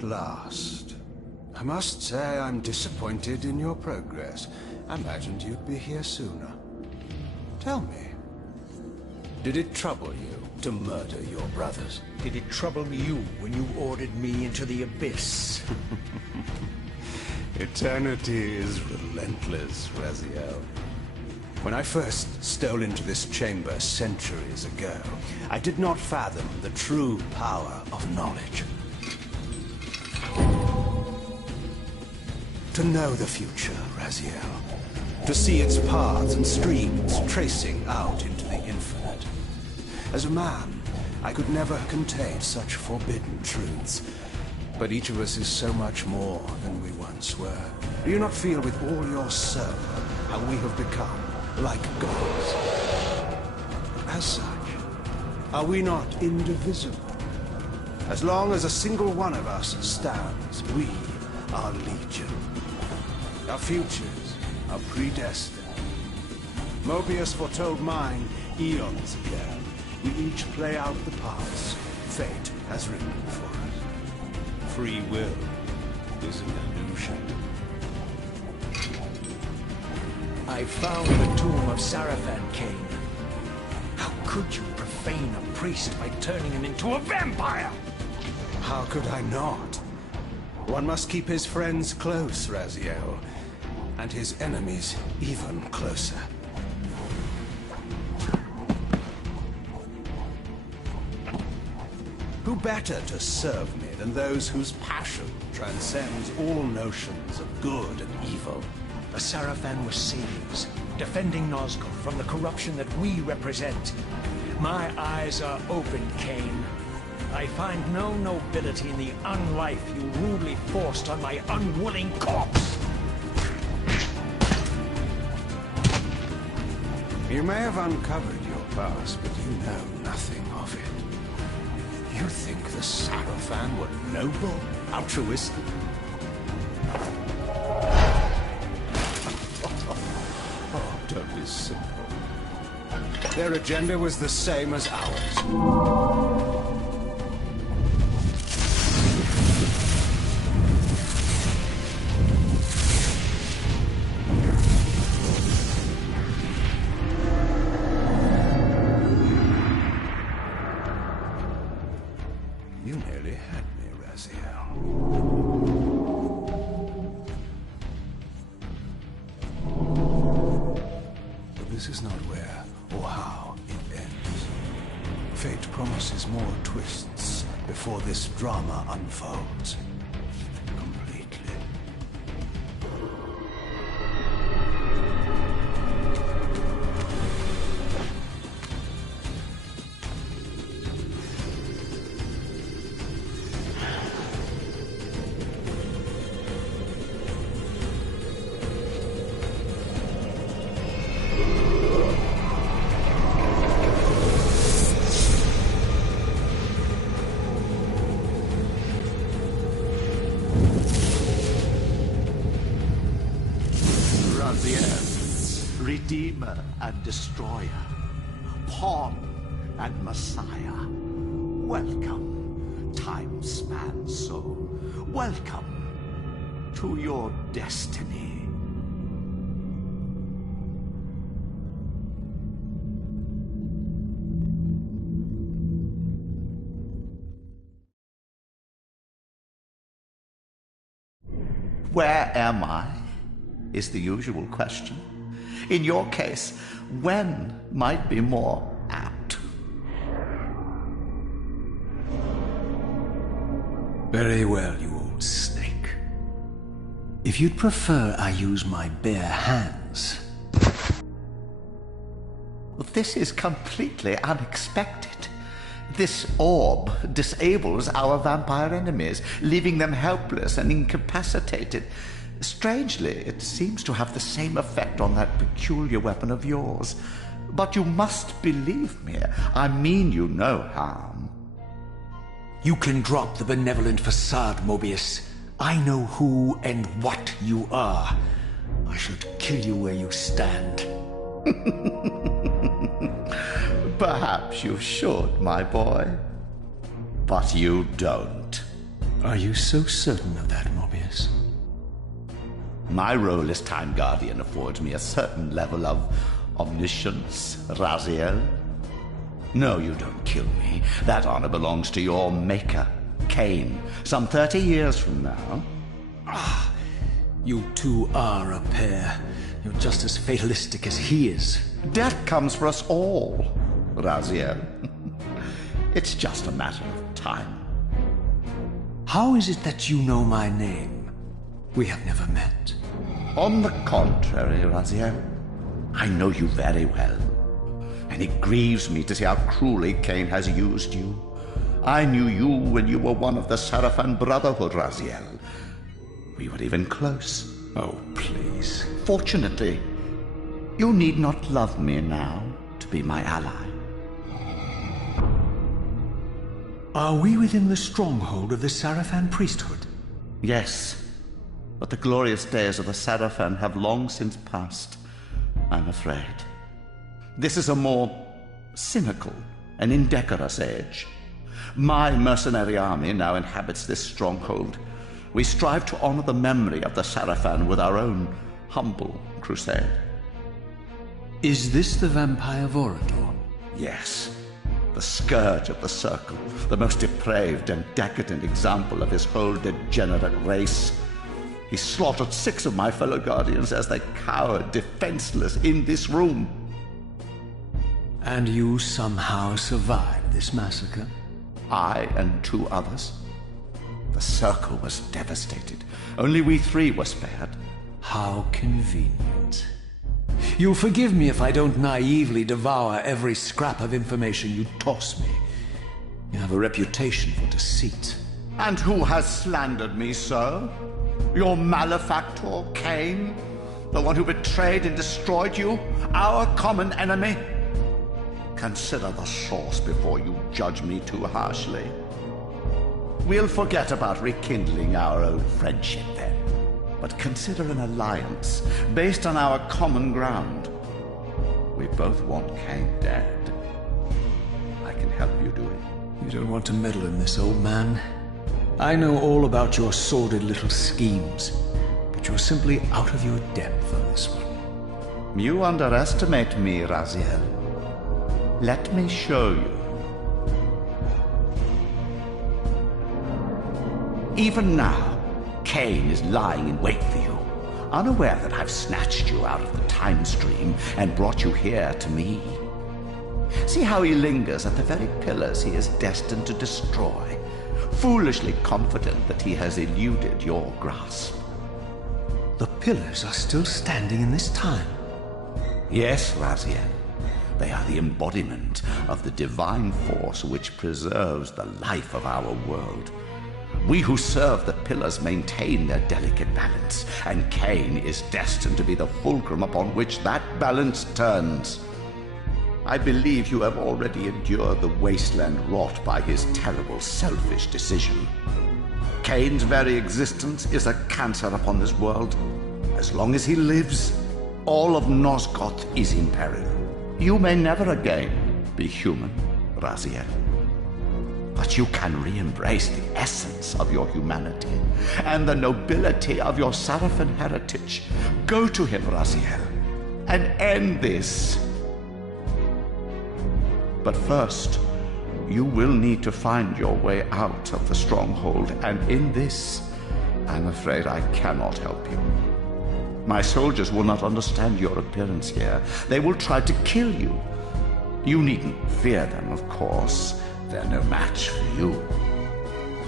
At last. I must say I'm disappointed in your progress. I imagined you'd be here sooner. Tell me, did it trouble you to murder your brothers? Did it trouble you when you ordered me into the abyss? Eternity is relentless, Raziel. When I first stole into this chamber centuries ago, I did not fathom the true power of knowledge. To know the future, Raziel. To see its paths and streams tracing out into the infinite. As a man, I could never contain such forbidden truths. But each of us is so much more than we once were. Do you not feel with all your soul how we have become like gods? As such, are we not indivisible? As long as a single one of us stands, we are legion. Our futures are predestined. Mobius foretold mine eons ago. We each play out the parts fate has written for us. Free will is an illusion. I found the tomb of Sarafan, Kain. How could you profane a priest by turning him into a vampire? How could I not? One must keep his friends close, Raziel, and his enemies even closer. Who better to serve me than those whose passion transcends all notions of good and evil? The Sarafan were saviors, defending Nazgul from the corruption that we represent. My eyes are open, Kain. I find no nobility in the unlife you rudely forced on my unwilling corpse. You may have uncovered your past, but you know nothing of it. You think the Sarafan were noble, altruistic? Oh, don't be simple. Their agenda was the same as ours. You nearly had me, Raziel. But this is not where or how it ends. Fate promises more twists before this drama unfolds completely. Redeemer and Destroyer, Pawn and Messiah. Welcome, time-span soul. Welcome to your destiny. Where am I? Is the usual question. In your case, when might be more apt. Very well, you old snake. If you'd prefer I use my bare hands... This is completely unexpected. This orb disables our vampire enemies, leaving them helpless and incapacitated. Strangely, it seems to have the same effect on that peculiar weapon of yours. But you must believe me. I mean you no harm. You can drop the benevolent facade, Mobius. I know who and what you are. I should kill you where you stand. Perhaps you should, my boy. But you don't. Are you so certain of that, Morbius? My role as Time Guardian affords me a certain level of omniscience, Raziel. No, you don't kill me. That honor belongs to your maker, Kain, some 30 years from now. You two are a pair. You're just as fatalistic as he is. Death comes for us all, Raziel. It's just a matter of time. How is it that you know my name? We have never met. On the contrary, Raziel, I know you very well. And it grieves me to see how cruelly Kain has used you. I knew you when you were one of the Sarafan Brotherhood, Raziel. We were even close. Oh, please. Fortunately, you need not love me now to be my ally. Are we within the stronghold of the Sarafan priesthood? Yes, but the glorious days of the Sarafan have long since passed, I'm afraid. This is a more cynical and indecorous age. My mercenary army now inhabits this stronghold. We strive to honor the memory of the Sarafan with our own humble crusade. Is this the vampire Vorador? Yes, the scourge of the Circle, the most depraved and decadent example of his whole degenerate race. He slaughtered 6 of my fellow Guardians as they cowered defenseless in this room. And you somehow survived this massacre? I and 2 others. The Circle was devastated. Only we 3 were spared. How convenient. You'll forgive me if I don't naively devour every scrap of information you toss me. You have a reputation for deceit. And who has slandered me so? Your malefactor, Kain? The one who betrayed and destroyed you? Our common enemy? Consider the source before you judge me too harshly. We'll forget about rekindling our old friendship then. But consider an alliance based on our common ground. We both want Kain dead. I can help you do it. You don't want to meddle in this, old man. I know all about your sordid little schemes, but you're simply out of your depth on this one. You underestimate me, Raziel. Let me show you. Even now, Kain is lying in wait for you, unaware that I've snatched you out of the time stream and brought you here to me. See how he lingers at the very pillars he is destined to destroy, foolishly confident that he has eluded your grasp. The pillars are still standing in this time. Yes, Raziel. They are the embodiment of the divine force which preserves the life of our world. We who serve the pillars maintain their delicate balance, and Kain is destined to be the fulcrum upon which that balance turns. I believe you have already endured the wasteland wrought by his terrible, selfish decision. Kain's very existence is a cancer upon this world. As long as he lives, all of Nosgoth is in peril. You may never again be human, Raziel. But you can re-embrace the essence of your humanity and the nobility of your Sarafan heritage. Go to him, Raziel, and end this. But first, you will need to find your way out of the stronghold, and in this, I'm afraid I cannot help you. My soldiers will not understand your appearance here. They will try to kill you. You needn't fear them, of course. They're no match for you.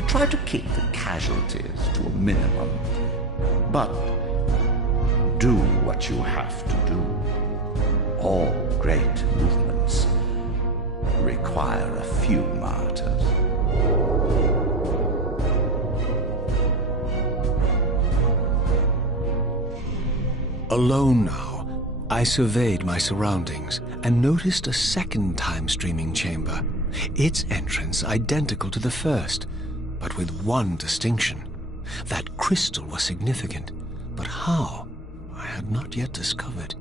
Try to keep the casualties to a minimum. But do what you have to do. All great movements require a few martyrs. Alone now, I surveyed my surroundings and noticed a second time-streaming chamber. Its entrance identical to the first, but with one distinction. That crystal was significant, but how, I had not yet discovered.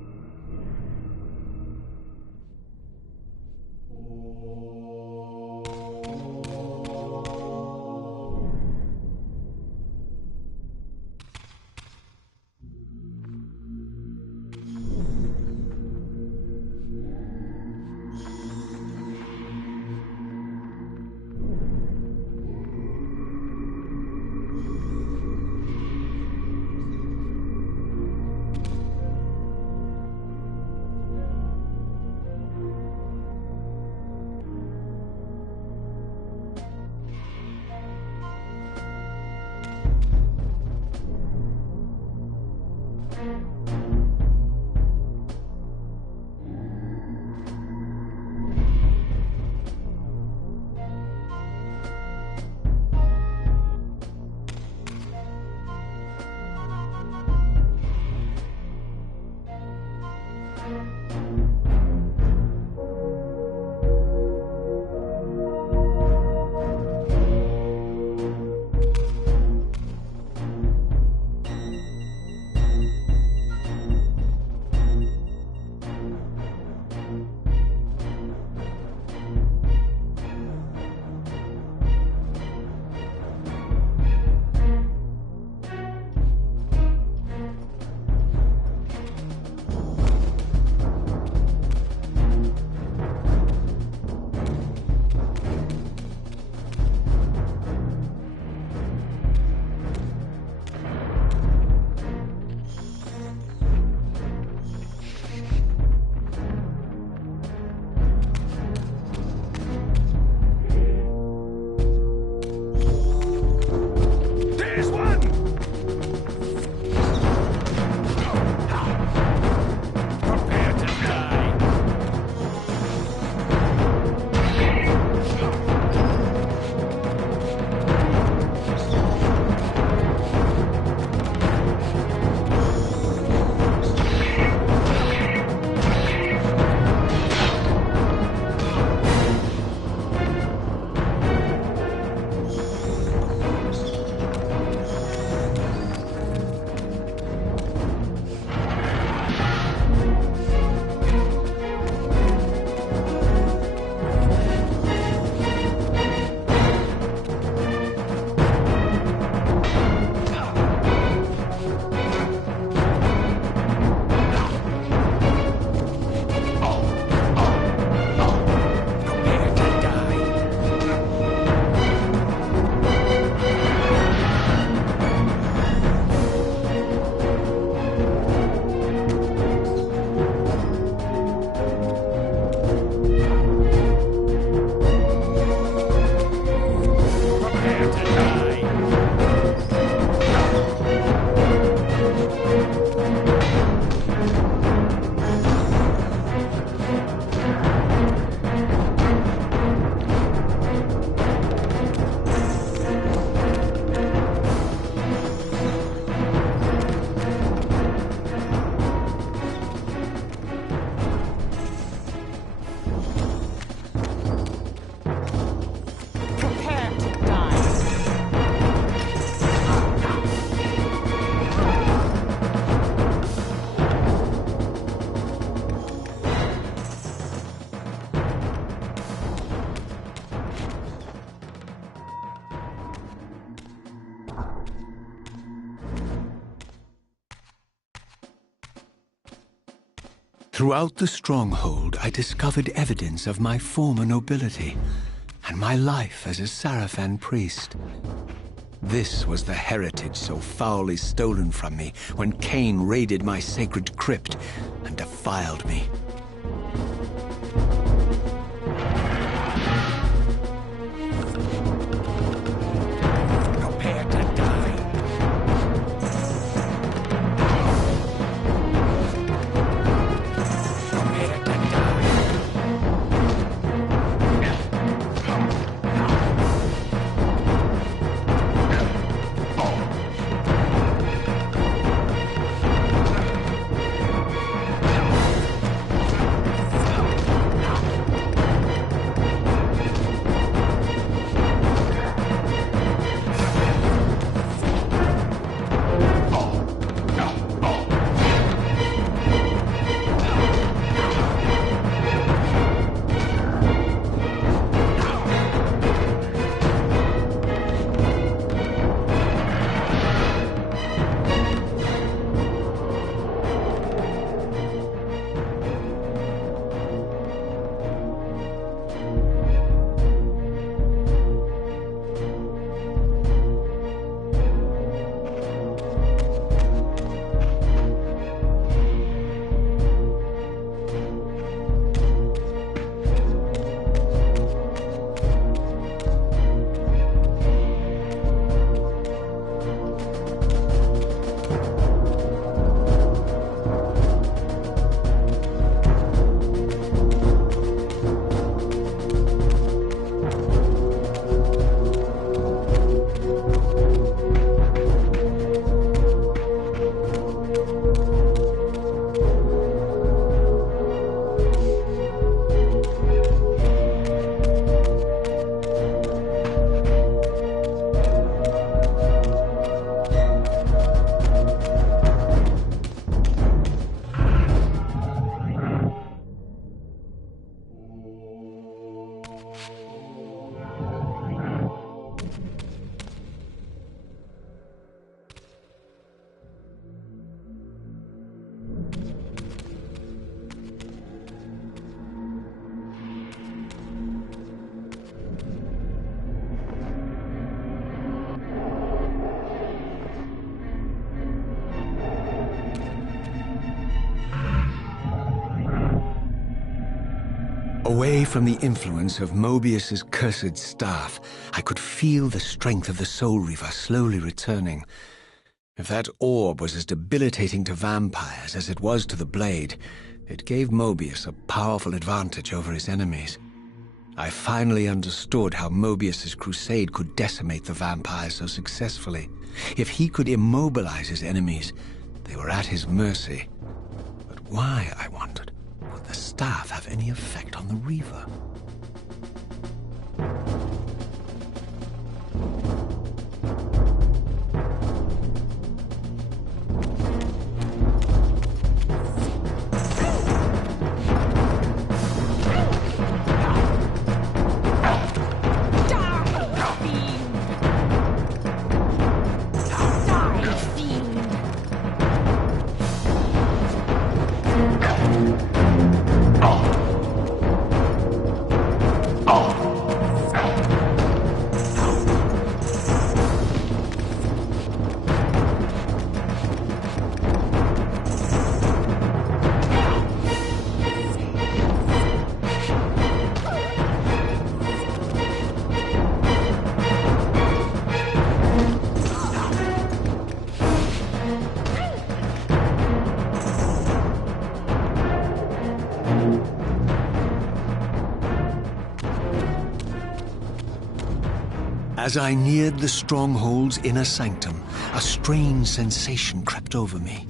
Throughout the stronghold, I discovered evidence of my former nobility and my life as a Sarafan priest. This was the heritage so foully stolen from me when Kain raided my sacred crypt and defiled me. Prepare to die. Prepare to die. Away from the influence of Mobius's cursed staff, I could feel the strength of the Soul Reaver slowly returning. If that orb was as debilitating to vampires as it was to the blade, it gave Mobius a powerful advantage over his enemies. I finally understood how Mobius's crusade could decimate the vampires so successfully. If he could immobilize his enemies, they were at his mercy. But why, I wondered, would the staff have any effect on the Reaver? As I neared the stronghold's inner sanctum, a strange sensation crept over me.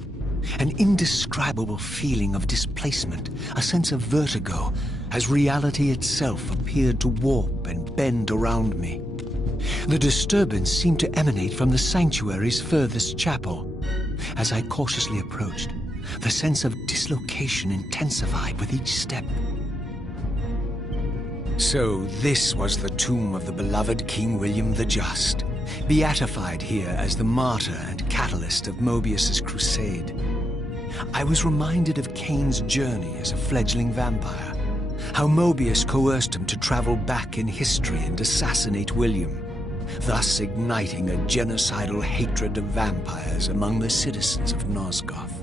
An indescribable feeling of displacement, a sense of vertigo, as reality itself appeared to warp and bend around me. The disturbance seemed to emanate from the sanctuary's furthest chapel. As I cautiously approached, the sense of dislocation intensified with each step. So this was the tomb of the beloved King William the Just, beatified here as the martyr and catalyst of Mobius's crusade. I was reminded of Kain's journey as a fledgling vampire, how Mobius coerced him to travel back in history and assassinate William, thus igniting a genocidal hatred of vampires among the citizens of Nosgoth.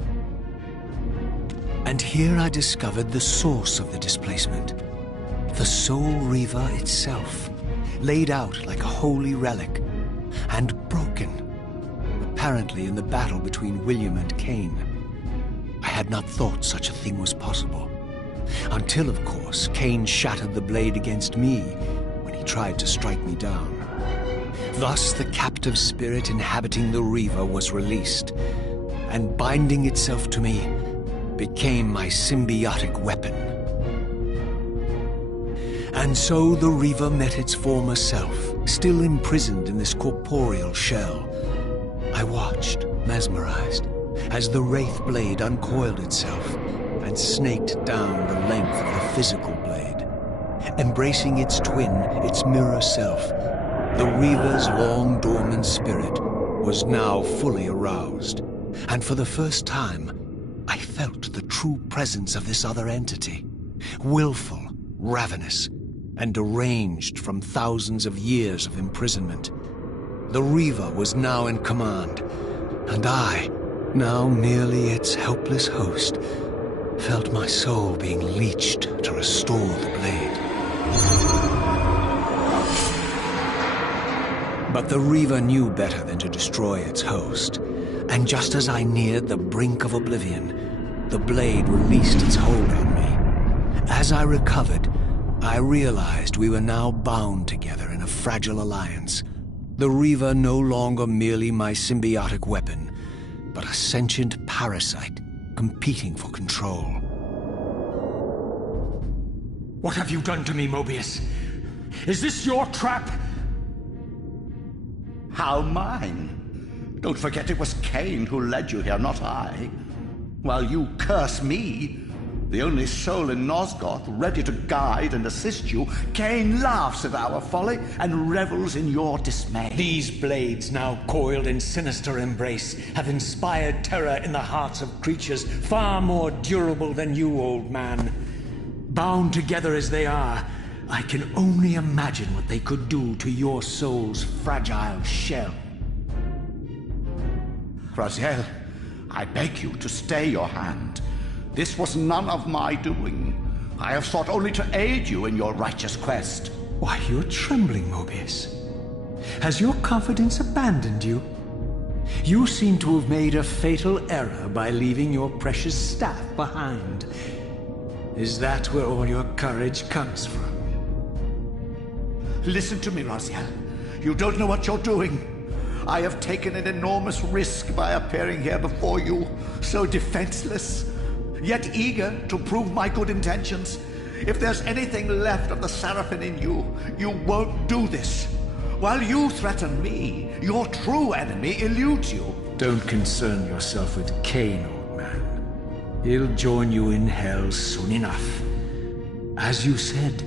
And here I discovered the source of the displacement. The Soul Reaver itself, laid out like a holy relic, and broken, apparently in the battle between William and Kain. I had not thought such a thing was possible, until, of course, Kain shattered the blade against me when he tried to strike me down. Thus the captive spirit inhabiting the Reaver was released, and binding itself to me, became my symbiotic weapon. And so the Reaver met its former self, still imprisoned in this corporeal shell. I watched, mesmerized, as the Wraith blade uncoiled itself and snaked down the length of the physical blade. Embracing its twin, its mirror self, the Reaver's long-dormant spirit was now fully aroused. And for the first time, I felt the true presence of this other entity, willful, ravenous, and deranged from thousands of years of imprisonment. The Reaver was now in command, and I, now merely its helpless host, felt my soul being leeched to restore the blade. But the Reaver knew better than to destroy its host, and just as I neared the brink of oblivion, the blade released its hold on me. As I recovered, I realized we were now bound together in a fragile alliance. The Reaver no longer merely my symbiotic weapon, but a sentient parasite competing for control. What have you done to me, Mobius? Is this your trap? How mine? Don't forget it was Kain who led you here, not I. While you curse me, the only soul in Nosgoth ready to guide and assist you, Kain laughs at our folly and revels in your dismay. These blades, now coiled in sinister embrace, have inspired terror in the hearts of creatures far more durable than you, old man. Bound together as they are, I can only imagine what they could do to your soul's fragile shell. Raziel, I beg you to stay your hand. This was none of my doing. I have sought only to aid you in your righteous quest. Why, you're trembling, Mobius. Has your confidence abandoned you? You seem to have made a fatal error by leaving your precious staff behind. Is that where all your courage comes from? Listen to me, Raziel. You don't know what you're doing. I have taken an enormous risk by appearing here before you, so defenseless, yet eager to prove my good intentions. If there's anything left of the Seraphim in you, you won't do this. While you threaten me, your true enemy eludes you. Don't concern yourself with Kain, old man. He'll join you in hell soon enough. As you said,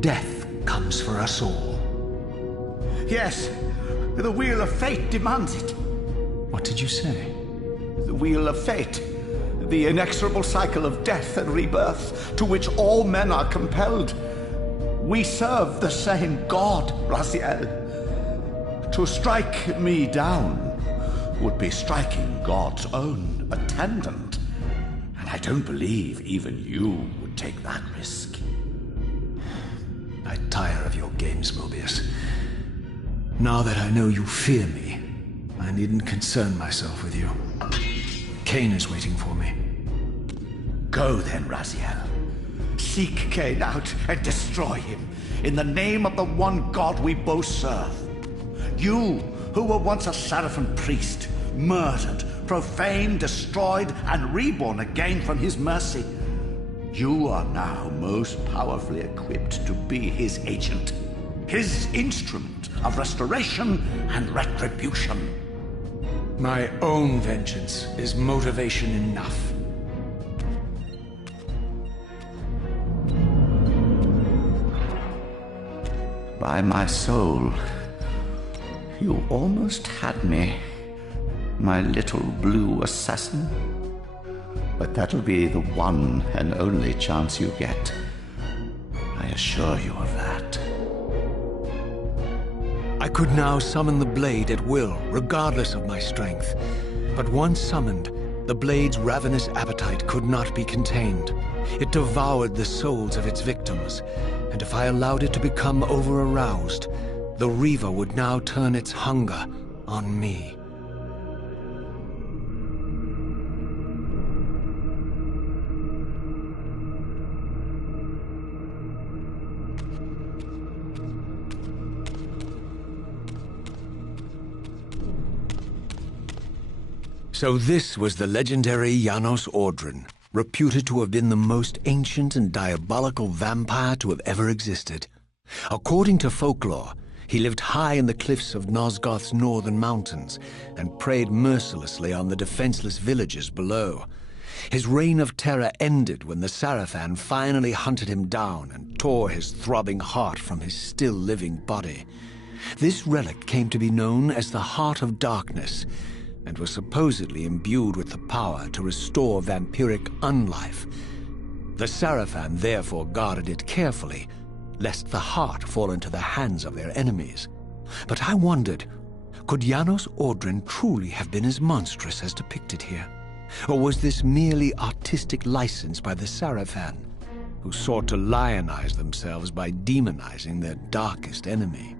death comes for us all. Yes, the Wheel of Fate demands it. What did you say? The Wheel of Fate. The inexorable cycle of death and rebirth to which all men are compelled. We serve the same God, Raziel. To strike me down would be striking God's own attendant. And I don't believe even you would take that risk. I tire of your games, Mobius. Now that I know you fear me, I needn't concern myself with you. Kain is waiting for me. Go then, Raziel. Seek Kain out and destroy him in the name of the one God we both serve. You, who were once a Seraphim priest, murdered, profaned, destroyed, and reborn again from his mercy. You are now most powerfully equipped to be his agent, his instrument of restoration and retribution. My own vengeance is motivation enough. By my soul, you almost had me, my little blue assassin. But that'll be the one and only chance you get. I assure you of that. I could now summon the blade at will, regardless of my strength. But once summoned, the blade's ravenous appetite could not be contained. It devoured the souls of its victims, and if I allowed it to become over-aroused, the Reaver would now turn its hunger on me. So this was the legendary Janos Audron, reputed to have been the most ancient and diabolical vampire to have ever existed. According to folklore, he lived high in the cliffs of Nosgoth's northern mountains and preyed mercilessly on the defenseless villagers below. His reign of terror ended when the Seraphim finally hunted him down and tore his throbbing heart from his still-living body. This relic came to be known as the Heart of Darkness, and was supposedly imbued with the power to restore vampiric unlife. The Seraphim therefore guarded it carefully, lest the heart fall into the hands of their enemies. But I wondered, could Janos Audron truly have been as monstrous as depicted here? Or was this merely artistic license by the Seraphim, who sought to lionize themselves by demonizing their darkest enemy?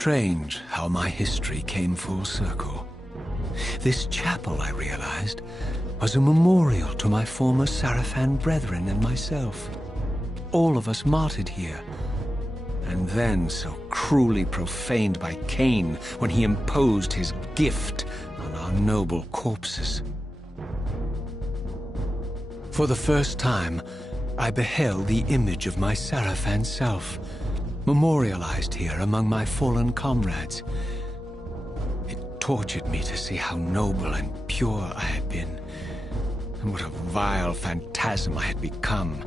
strange how my history came full circle. This chapel, I realized, was a memorial to my former Sarafan brethren and myself. All of us martyred here, and then so cruelly profaned by Kain when he imposed his gift on our noble corpses. For the first time, I beheld the image of my Sarafan self, memorialized here among my fallen comrades. It tortured me to see how noble and pure I had been, and what a vile phantasm I had become.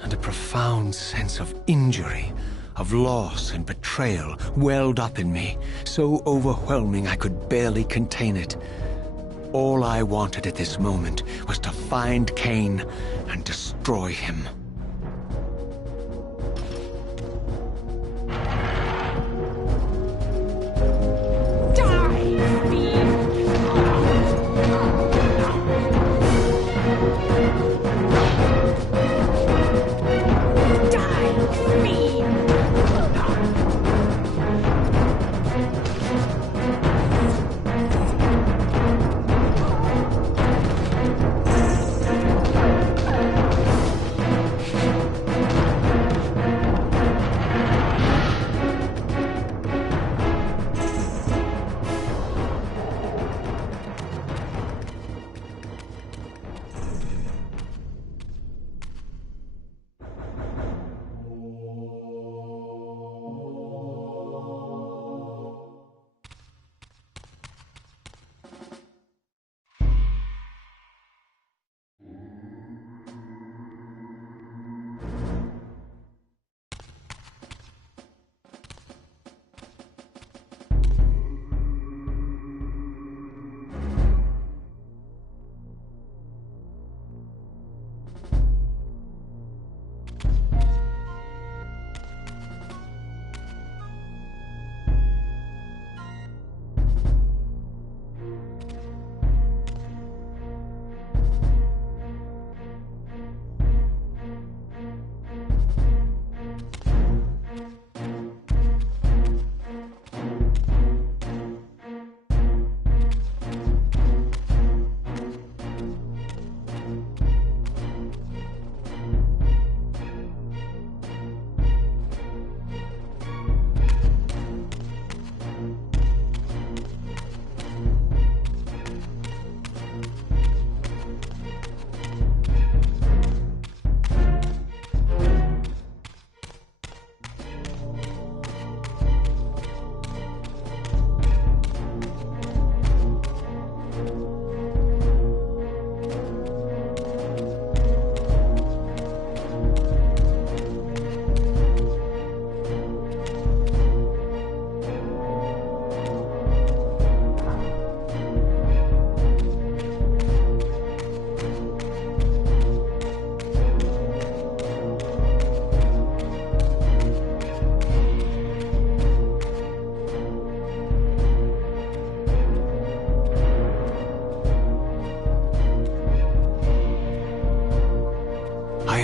And a profound sense of injury, of loss and betrayal welled up in me, so overwhelming I could barely contain it. All I wanted at this moment was to find Kain and destroy him.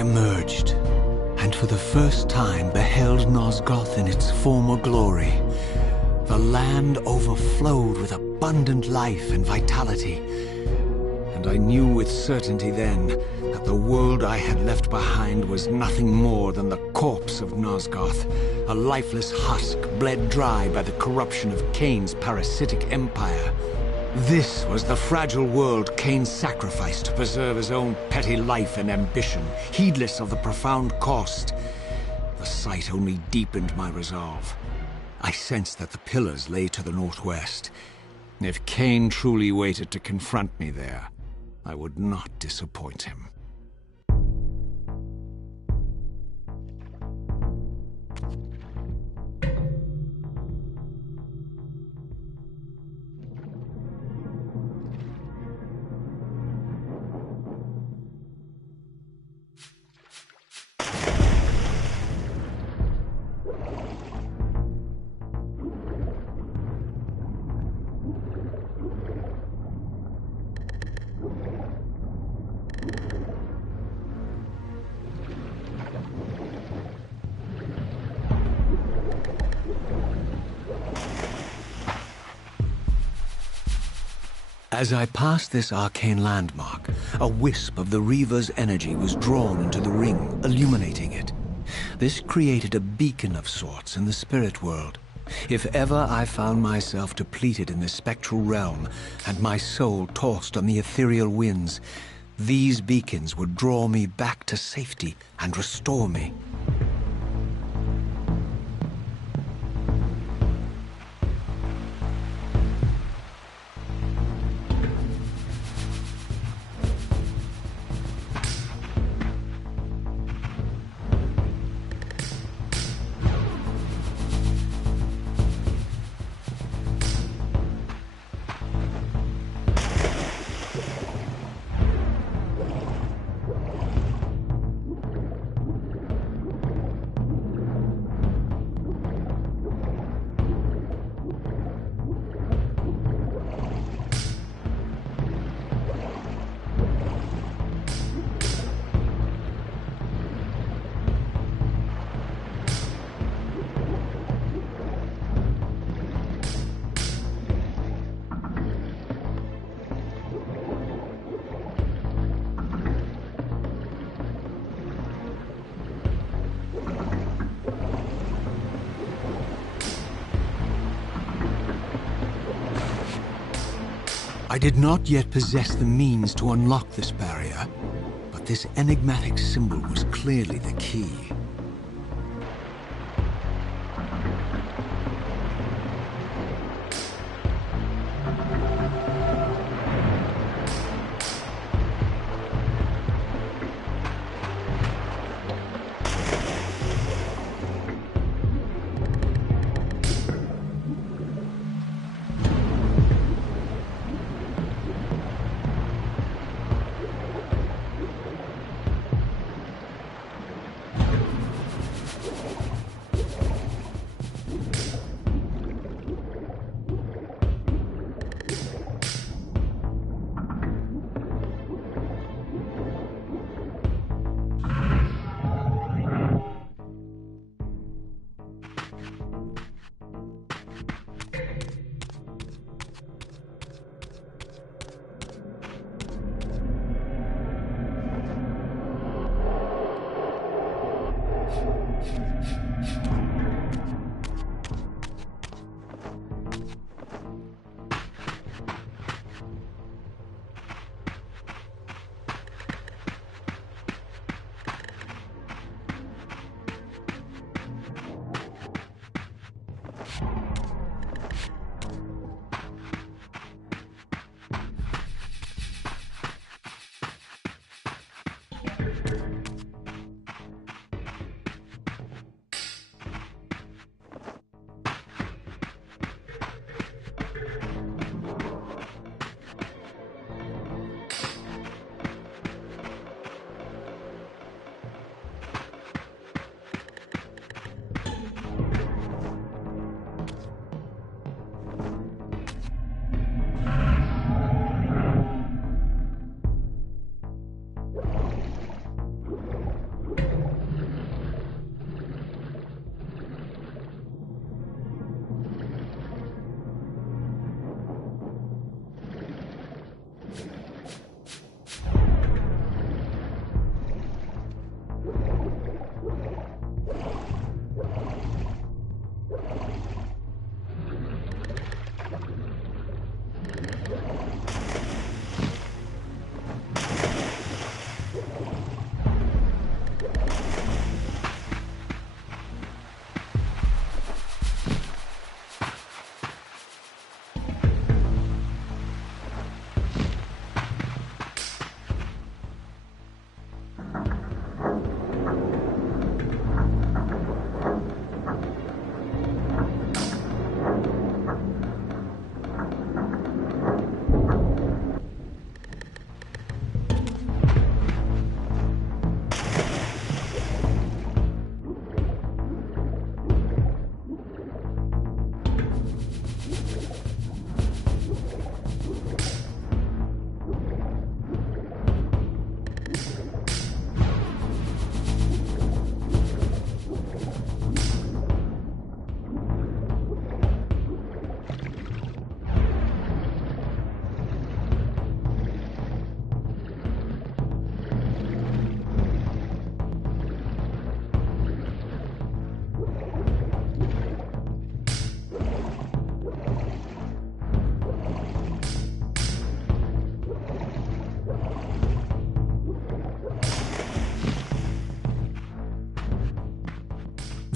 Emerged, and for the first time beheld Nosgoth in its former glory. The land overflowed with abundant life and vitality, and I knew with certainty then that the world I had left behind was nothing more than the corpse of Nosgoth, a lifeless husk bled dry by the corruption of Kain's parasitic empire. This was the fragile world Kain sacrificed to preserve his own petty life and ambition, heedless of the profound cost. The sight only deepened my resolve. I sensed that the pillars lay to the northwest. If Kain truly waited to confront me there, I would not disappoint him. As I passed this arcane landmark, a wisp of the Reaver's energy was drawn into the ring, illuminating it. This created a beacon of sorts in the spirit world. If ever I found myself depleted in the spectral realm and my soul tossed on the ethereal winds, these beacons would draw me back to safety and restore me. I did not yet possess the means to unlock this barrier, but this enigmatic symbol was clearly the key.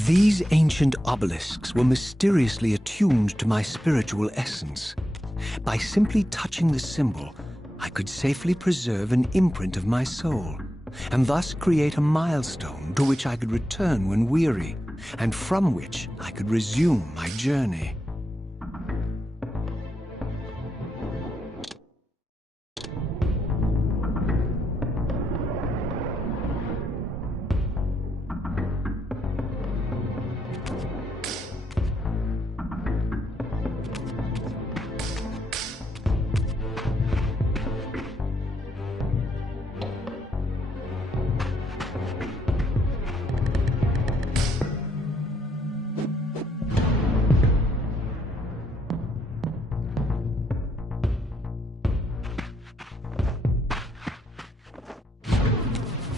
These ancient obelisks were mysteriously attuned to my spiritual essence. By simply touching the symbol, I could safely preserve an imprint of my soul, and thus create a milestone to which I could return when weary, and from which I could resume my journey.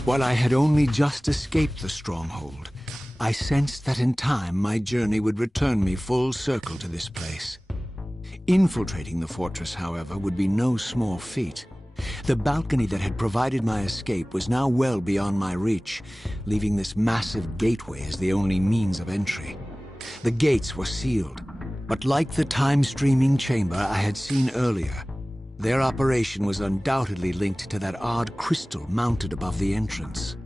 While I had only just escaped the stronghold, I sensed that in time my journey would return me full circle to this place. Infiltrating the fortress, however, would be no small feat. The balcony that had provided my escape was now well beyond my reach, leaving this massive gateway as the only means of entry. The gates were sealed, but like the time-streaming chamber I had seen earlier, their operation was undoubtedly linked to that odd crystal mounted above the entrance.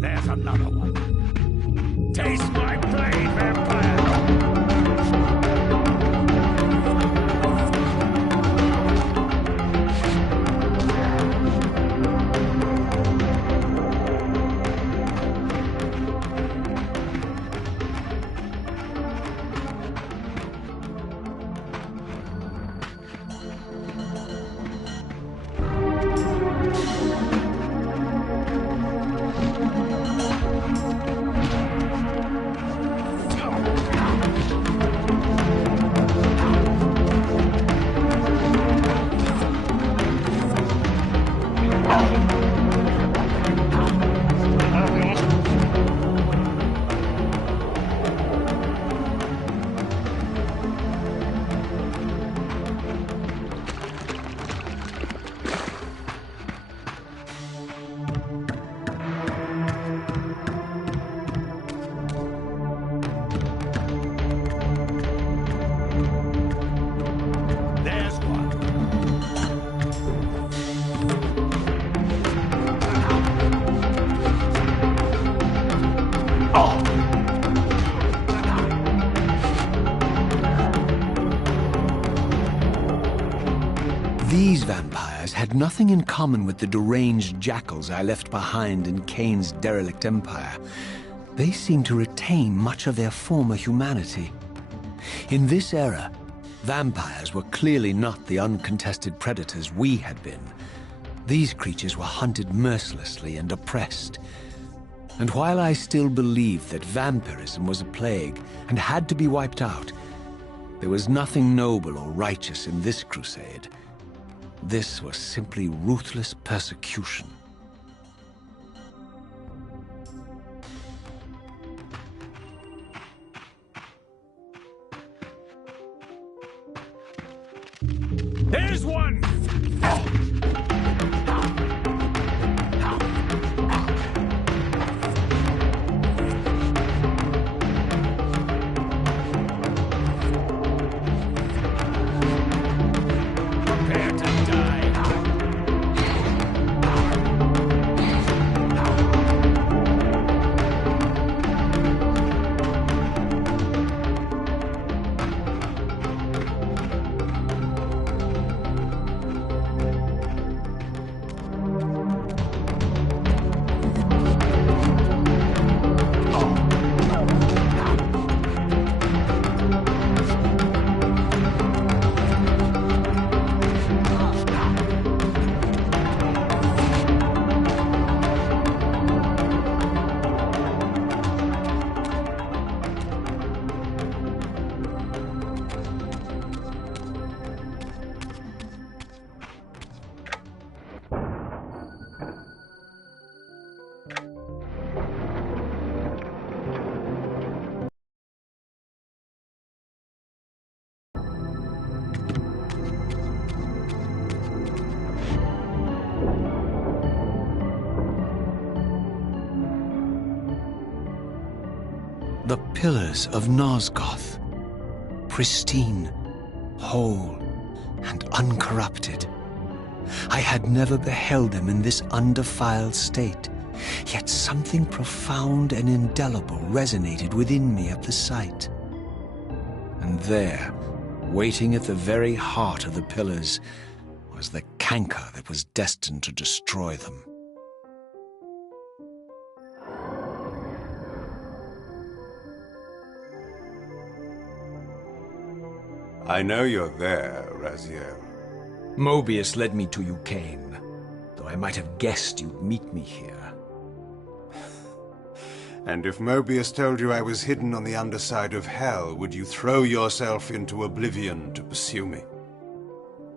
There's another one. Taste my blade, vampire! These vampires had nothing in common with the deranged jackals I left behind in Kain's derelict empire. They seemed to retain much of their former humanity. In this era, vampires were clearly not the uncontested predators we had been. These creatures were hunted mercilessly and oppressed. And while I still believed that vampirism was a plague and had to be wiped out, there was nothing noble or righteous in this crusade. This was simply ruthless persecution. There's one! Prepare to die. The pillars of Nosgoth, pristine, whole, and uncorrupted. I had never beheld them in this undefiled state, yet something profound and indelible resonated within me at the sight. And there, waiting at the very heart of the pillars, was the canker that was destined to destroy them. I know you're there, Raziel. Mobius led me to you, Kain, though I might have guessed you'd meet me here. And if Mobius told you I was hidden on the underside of hell, would you throw yourself into oblivion to pursue me?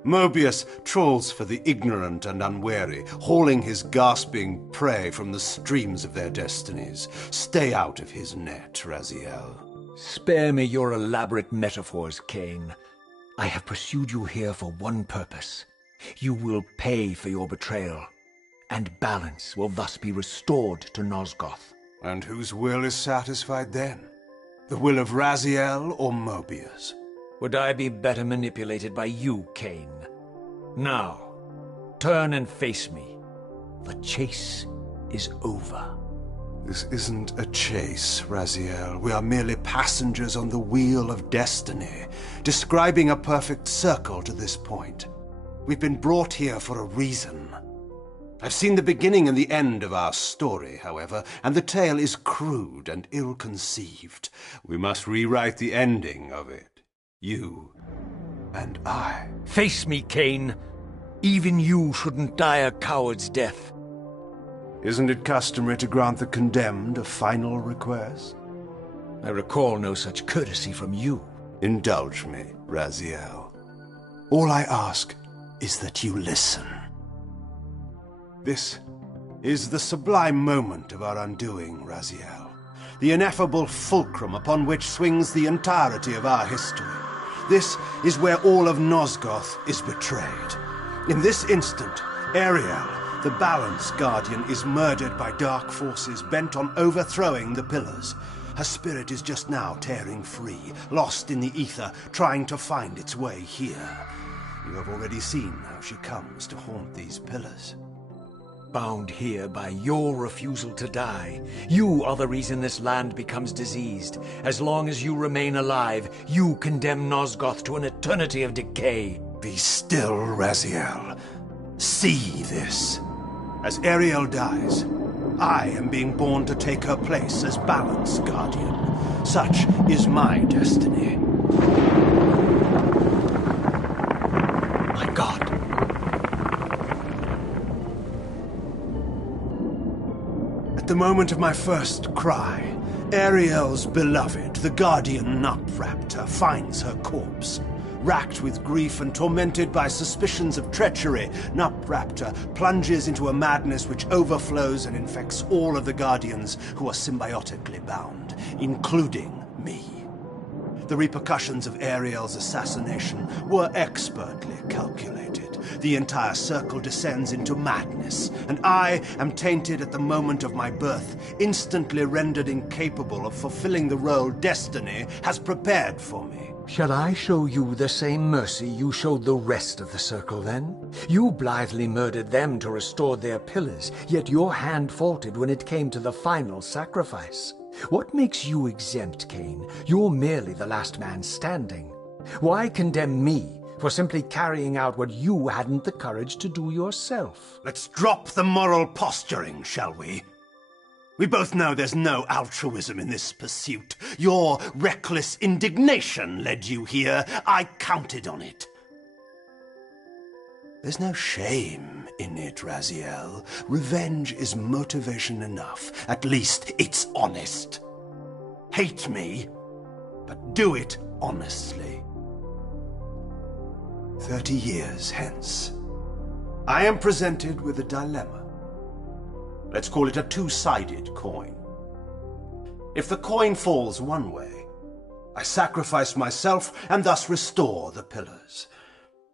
Mobius trawls for the ignorant and unwary, hauling his gasping prey from the streams of their destinies. Stay out of his net, Raziel. Spare me your elaborate metaphors, Kain. I have pursued you here for one purpose. You will pay for your betrayal, and balance will thus be restored to Nosgoth. And whose will is satisfied then? The will of Raziel or Mobius? Would I be better manipulated by you, Kain? Now, turn and face me. The chase is over. This isn't a chase, Raziel. We are merely passengers on the wheel of destiny, describing a perfect circle to this point. We've been brought here for a reason. I've seen the beginning and the end of our story, however, and the tale is crude and ill-conceived. We must rewrite the ending of it. You and I. Face me, Kain. Even you shouldn't die a coward's death. Isn't it customary to grant the condemned a final request? I recall no such courtesy from you. Indulge me, Raziel. All I ask is that you listen. This is the sublime moment of our undoing, Raziel. The ineffable fulcrum upon which swings the entirety of our history. This is where all of Nosgoth is betrayed. In this instant, Ariel, the Balance Guardian, is murdered by dark forces bent on overthrowing the Pillars. Her spirit is just now tearing free, lost in the ether, trying to find its way here. You have already seen how she comes to haunt these Pillars. Bound here by your refusal to die. You are the reason this land becomes diseased. As long as you remain alive, you condemn Nosgoth to an eternity of decay. Be still, Raziel. See this. As Ariel dies, I am being born to take her place as Balance Guardian. Such is my destiny. My God. At the moment of my first cry, Ariel's beloved, the Guardian Nupraptor, finds her corpse. Racked with grief and tormented by suspicions of treachery, Nupraptor plunges into a madness which overflows and infects all of the Guardians who are symbiotically bound, including me. The repercussions of Ariel's assassination were expertly calculated. The entire circle descends into madness, and I am tainted at the moment of my birth, instantly rendered incapable of fulfilling the role destiny has prepared for me. Shall I show you the same mercy you showed the rest of the circle, then? You blithely murdered them to restore their pillars, yet your hand faltered when it came to the final sacrifice. What makes you exempt, Kain? You're merely the last man standing. Why condemn me for simply carrying out what you hadn't the courage to do yourself? Let's drop the moral posturing, shall we? We both know there's no altruism in this pursuit. Your reckless indignation led you here. I counted on it. There's no shame in it, Raziel. Revenge is motivation enough. At least it's honest. Hate me, but do it honestly. 30 years hence, I am presented with a dilemma. Let's call it a two-sided coin. If the coin falls one way, I sacrifice myself and thus restore the Pillars.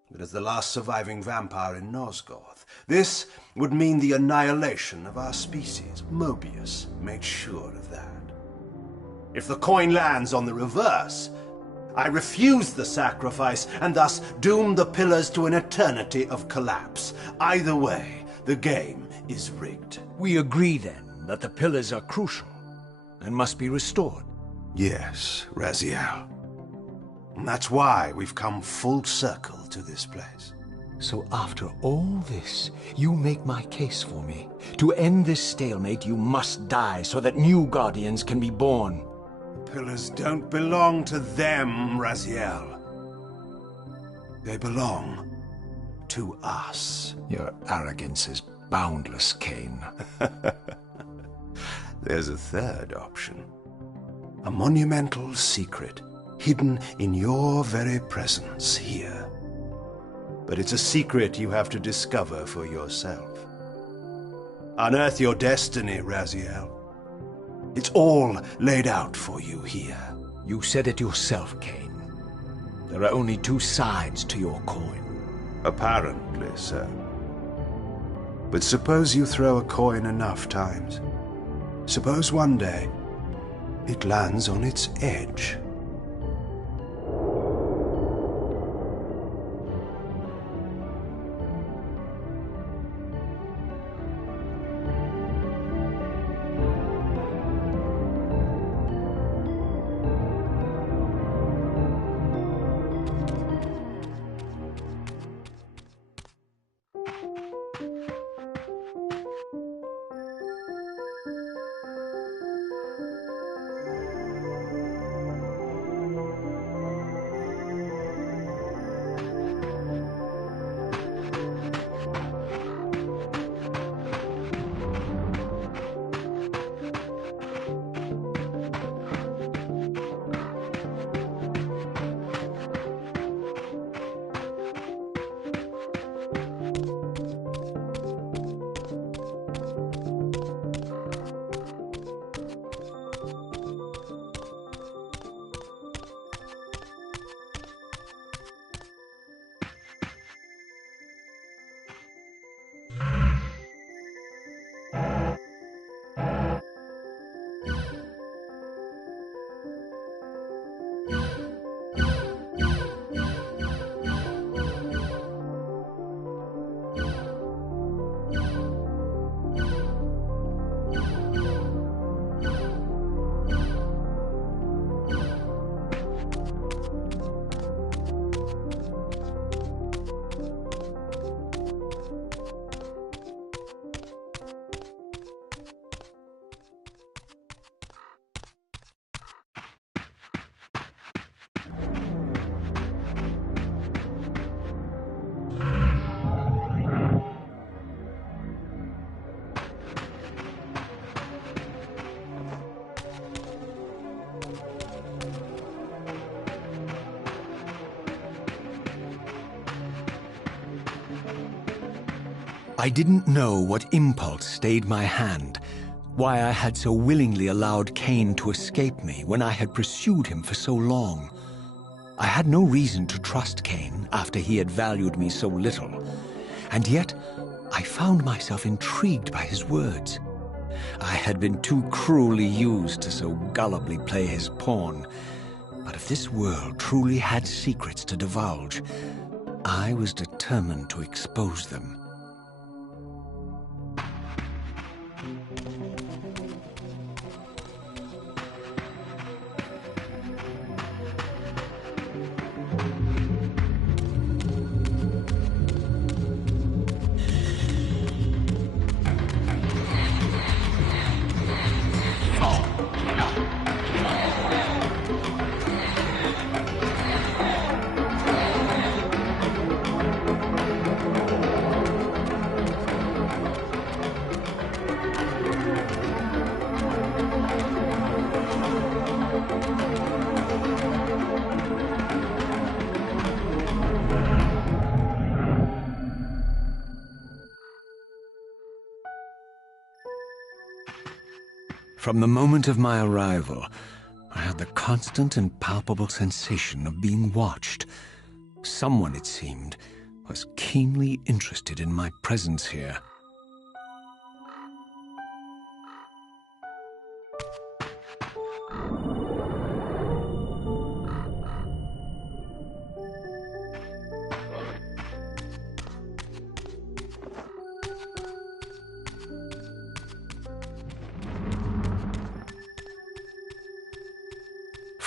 But as the last surviving vampire in Nosgoth, this would mean the annihilation of our species. Mobius made sure of that. If the coin lands on the reverse, I refuse the sacrifice and thus doom the Pillars to an eternity of collapse. Either way, the game is rigged. We agree, then, that the pillars are crucial and must be restored. Yes, Raziel. And that's why we've come full circle to this place. So after all this, you make my case for me. To end this stalemate, you must die so that new Guardians can be born. The Pillars don't belong to them, Raziel. They belong to us. Your arrogance is boundless, Kain. There's a third option. A monumental secret, hidden in your very presence here. But it's a secret you have to discover for yourself. Unearth your destiny, Raziel. It's all laid out for you here. You said it yourself, Kain. There are only two sides to your coin. Apparently so. But suppose you throw a coin enough times. Suppose one day it lands on its edge. I didn't know what impulse stayed my hand, why I had so willingly allowed Kain to escape me when I had pursued him for so long. I had no reason to trust Kain after he had valued me so little, and yet I found myself intrigued by his words. I had been too cruelly used to so gullibly play his pawn, but if this world truly had secrets to divulge, I was determined to expose them. From the moment of my arrival, I had the constant and palpable sensation of being watched. Someone, it seemed, was keenly interested in my presence here.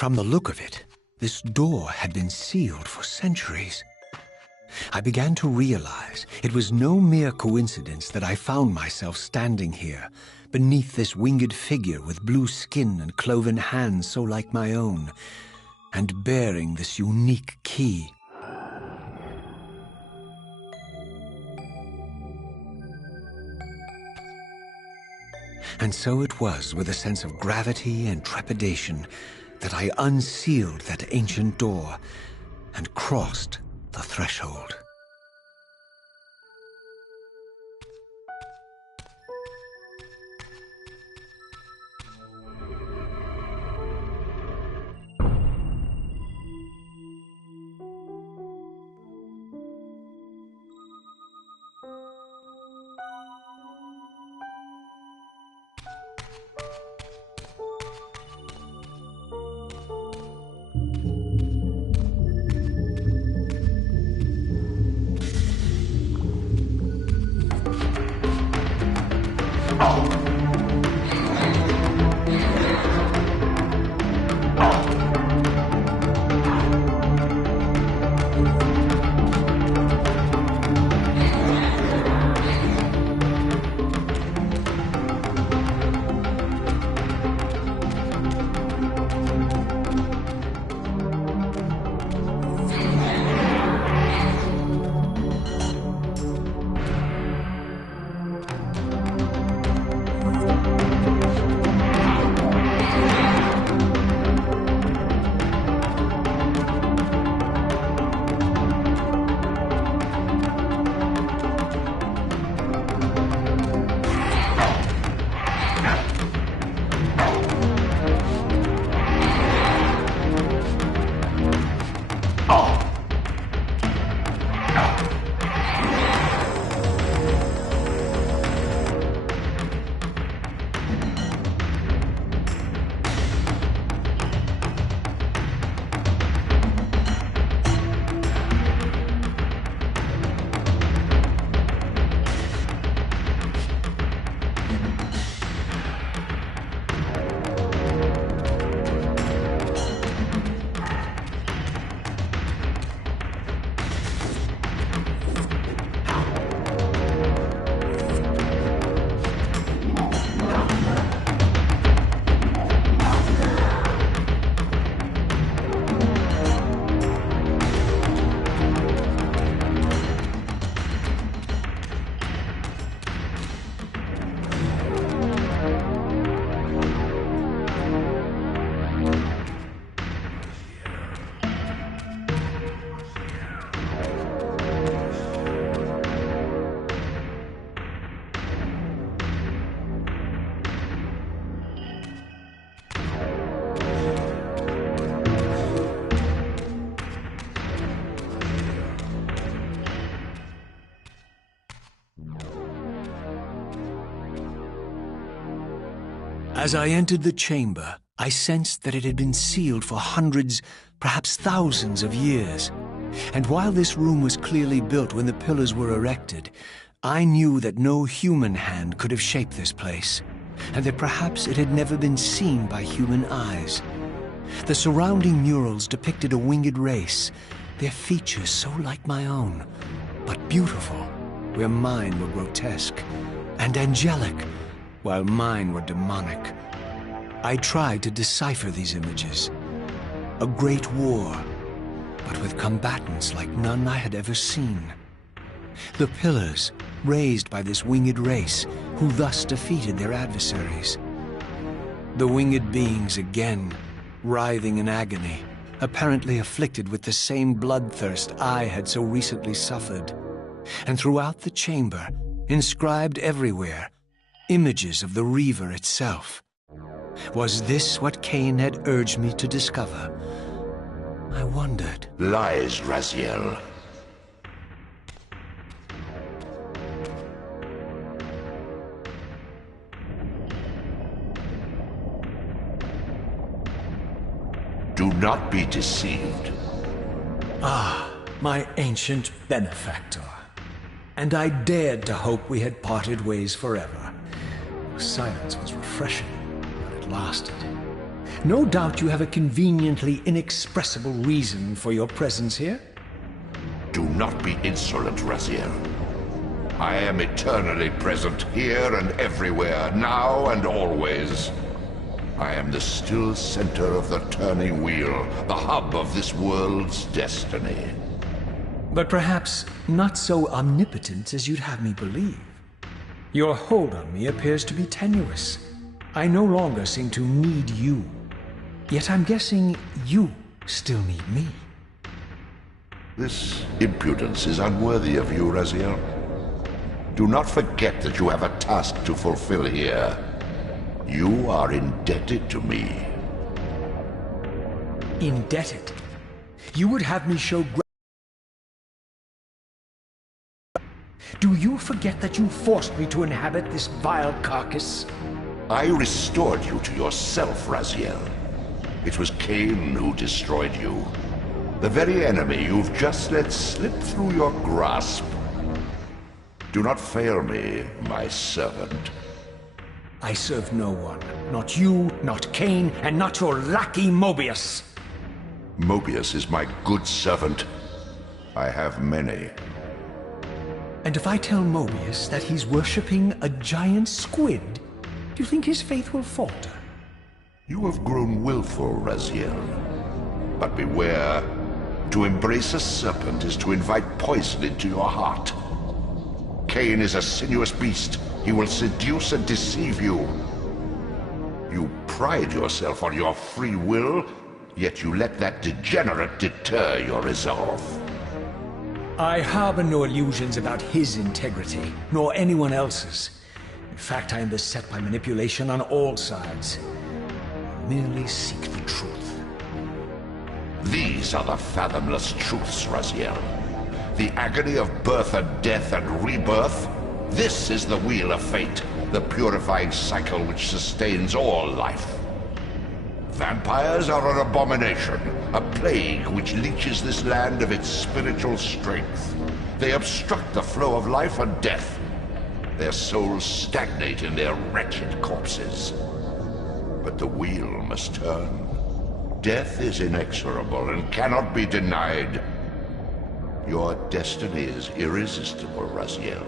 From the look of it, this door had been sealed for centuries. I began to realize it was no mere coincidence that I found myself standing here, beneath this winged figure with blue skin and cloven hands so like my own, and bearing this unique key. And so it was with a sense of gravity and trepidation that I unsealed that ancient door and crossed the threshold. As I entered the chamber, I sensed that it had been sealed for hundreds, perhaps thousands of years. And while this room was clearly built when the pillars were erected, I knew that no human hand could have shaped this place, and that perhaps it had never been seen by human eyes. The surrounding murals depicted a winged race, their features so like my own, but beautiful, where mine were grotesque, and angelic, while mine were demonic. I tried to decipher these images. A great war, but with combatants like none I had ever seen. The pillars, raised by this winged race, who thus defeated their adversaries. The winged beings again, writhing in agony, apparently afflicted with the same bloodthirst I had so recently suffered. And throughout the chamber, inscribed everywhere, images of the Reaver itself. Was this what Kain had urged me to discover? I wondered. Lies, Raziel. Do not be deceived. Ah, my ancient benefactor. And I dared to hope we had parted ways forever. Silence was refreshing, but it lasted. No doubt you have a conveniently inexpressible reason for your presence here? Do not be insolent, Raziel. I am eternally present here and everywhere, now and always. I am the still center of the turning wheel, the hub of this world's destiny. But perhaps not so omnipotent as you'd have me believe. Your hold on me appears to be tenuous. I no longer seem to need you. Yet I'm guessing you still need me. This impudence is unworthy of you, Raziel. Do not forget that you have a task to fulfill here. You are indebted to me. Indebted? You would have me show Do you forget that you forced me to inhabit this vile carcass? I restored you to yourself, Raziel. It was Kain who destroyed you. The very enemy you've just let slip through your grasp. Do not fail me, my servant. I serve no one. Not you, not Kain, and not your lackey Mobius. Mobius is my good servant. I have many. And if I tell Mobius that he's worshipping a giant squid, do you think his faith will falter? You have grown willful, Raziel. But beware. To embrace a serpent is to invite poison into your heart. Kain is a sinuous beast. He will seduce and deceive you. You pride yourself on your free will, yet you let that degenerate deter your resolve. I harbor no illusions about his integrity, nor anyone else's. In fact, I am beset by manipulation on all sides. I merely seek the truth. These are the fathomless truths, Raziel. The agony of birth and death and rebirth. This is the wheel of fate, the purifying cycle which sustains all life. Vampires are an abomination, a plague which leeches this land of its spiritual strength. They obstruct the flow of life and death. Their souls stagnate in their wretched corpses. But the wheel must turn. Death is inexorable and cannot be denied. Your destiny is irresistible, Raziel.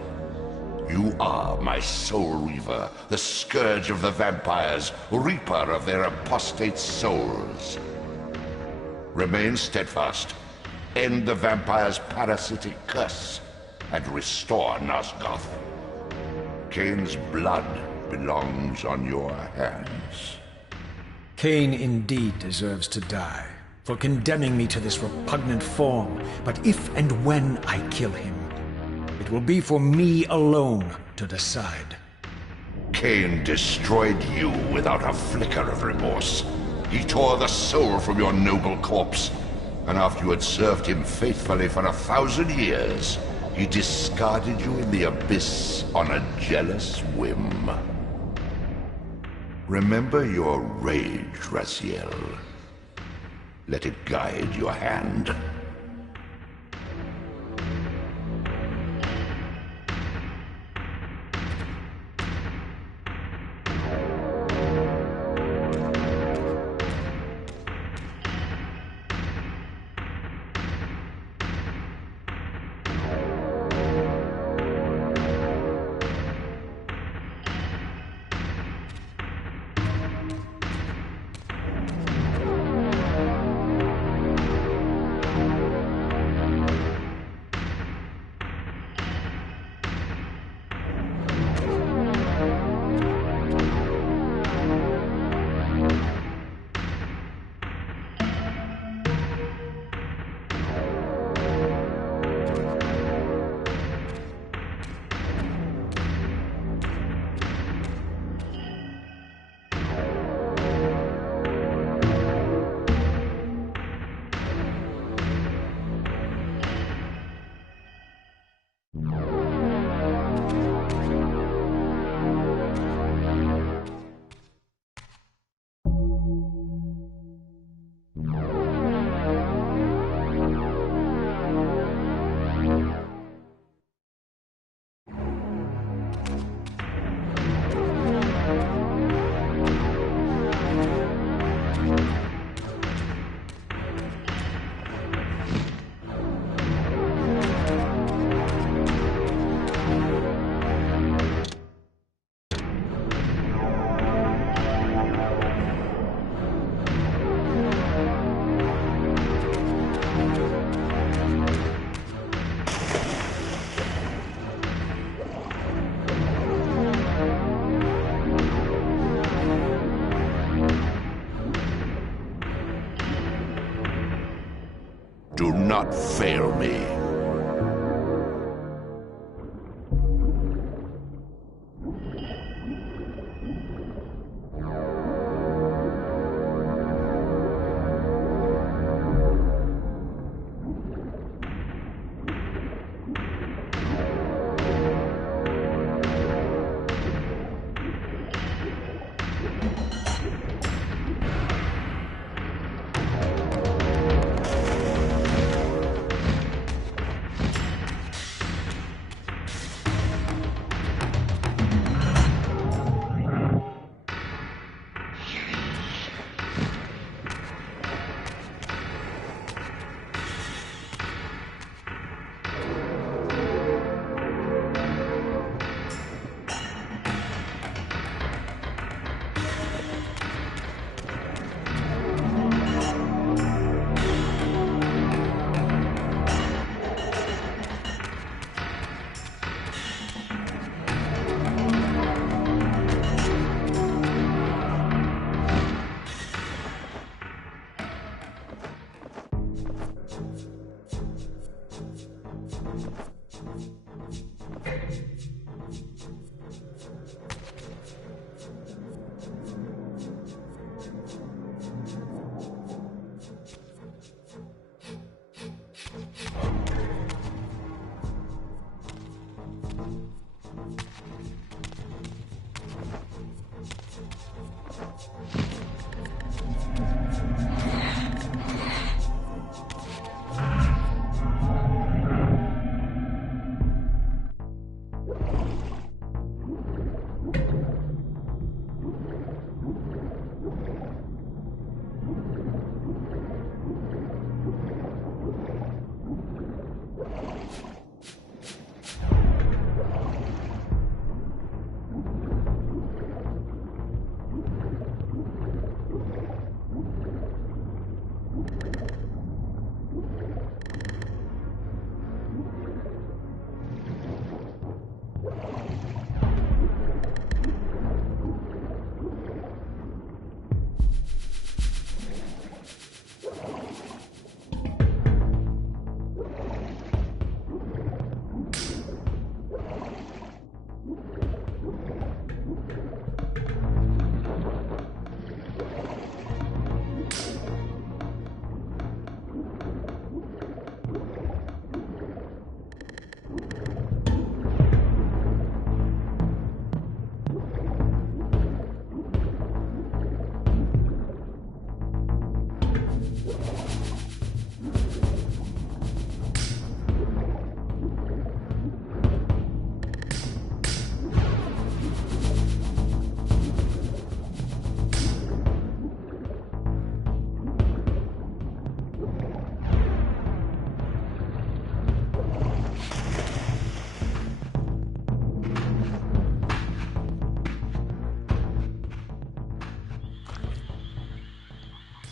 You are my soul reaver, the scourge of the vampires, reaper of their apostate souls. Remain steadfast, end the vampire's parasitic curse, and restore Nosgoth. Kain's blood belongs on your hands. Kain indeed deserves to die for condemning me to this repugnant form, but if and when I kill him, it will be for me alone to decide. Kain destroyed you without a flicker of remorse. He tore the soul from your noble corpse, and after you had served him faithfully for 1,000 years, He discarded you in the abyss on a jealous whim. Remember your rage, Raziel. Let it guide your hand. Do not fail me.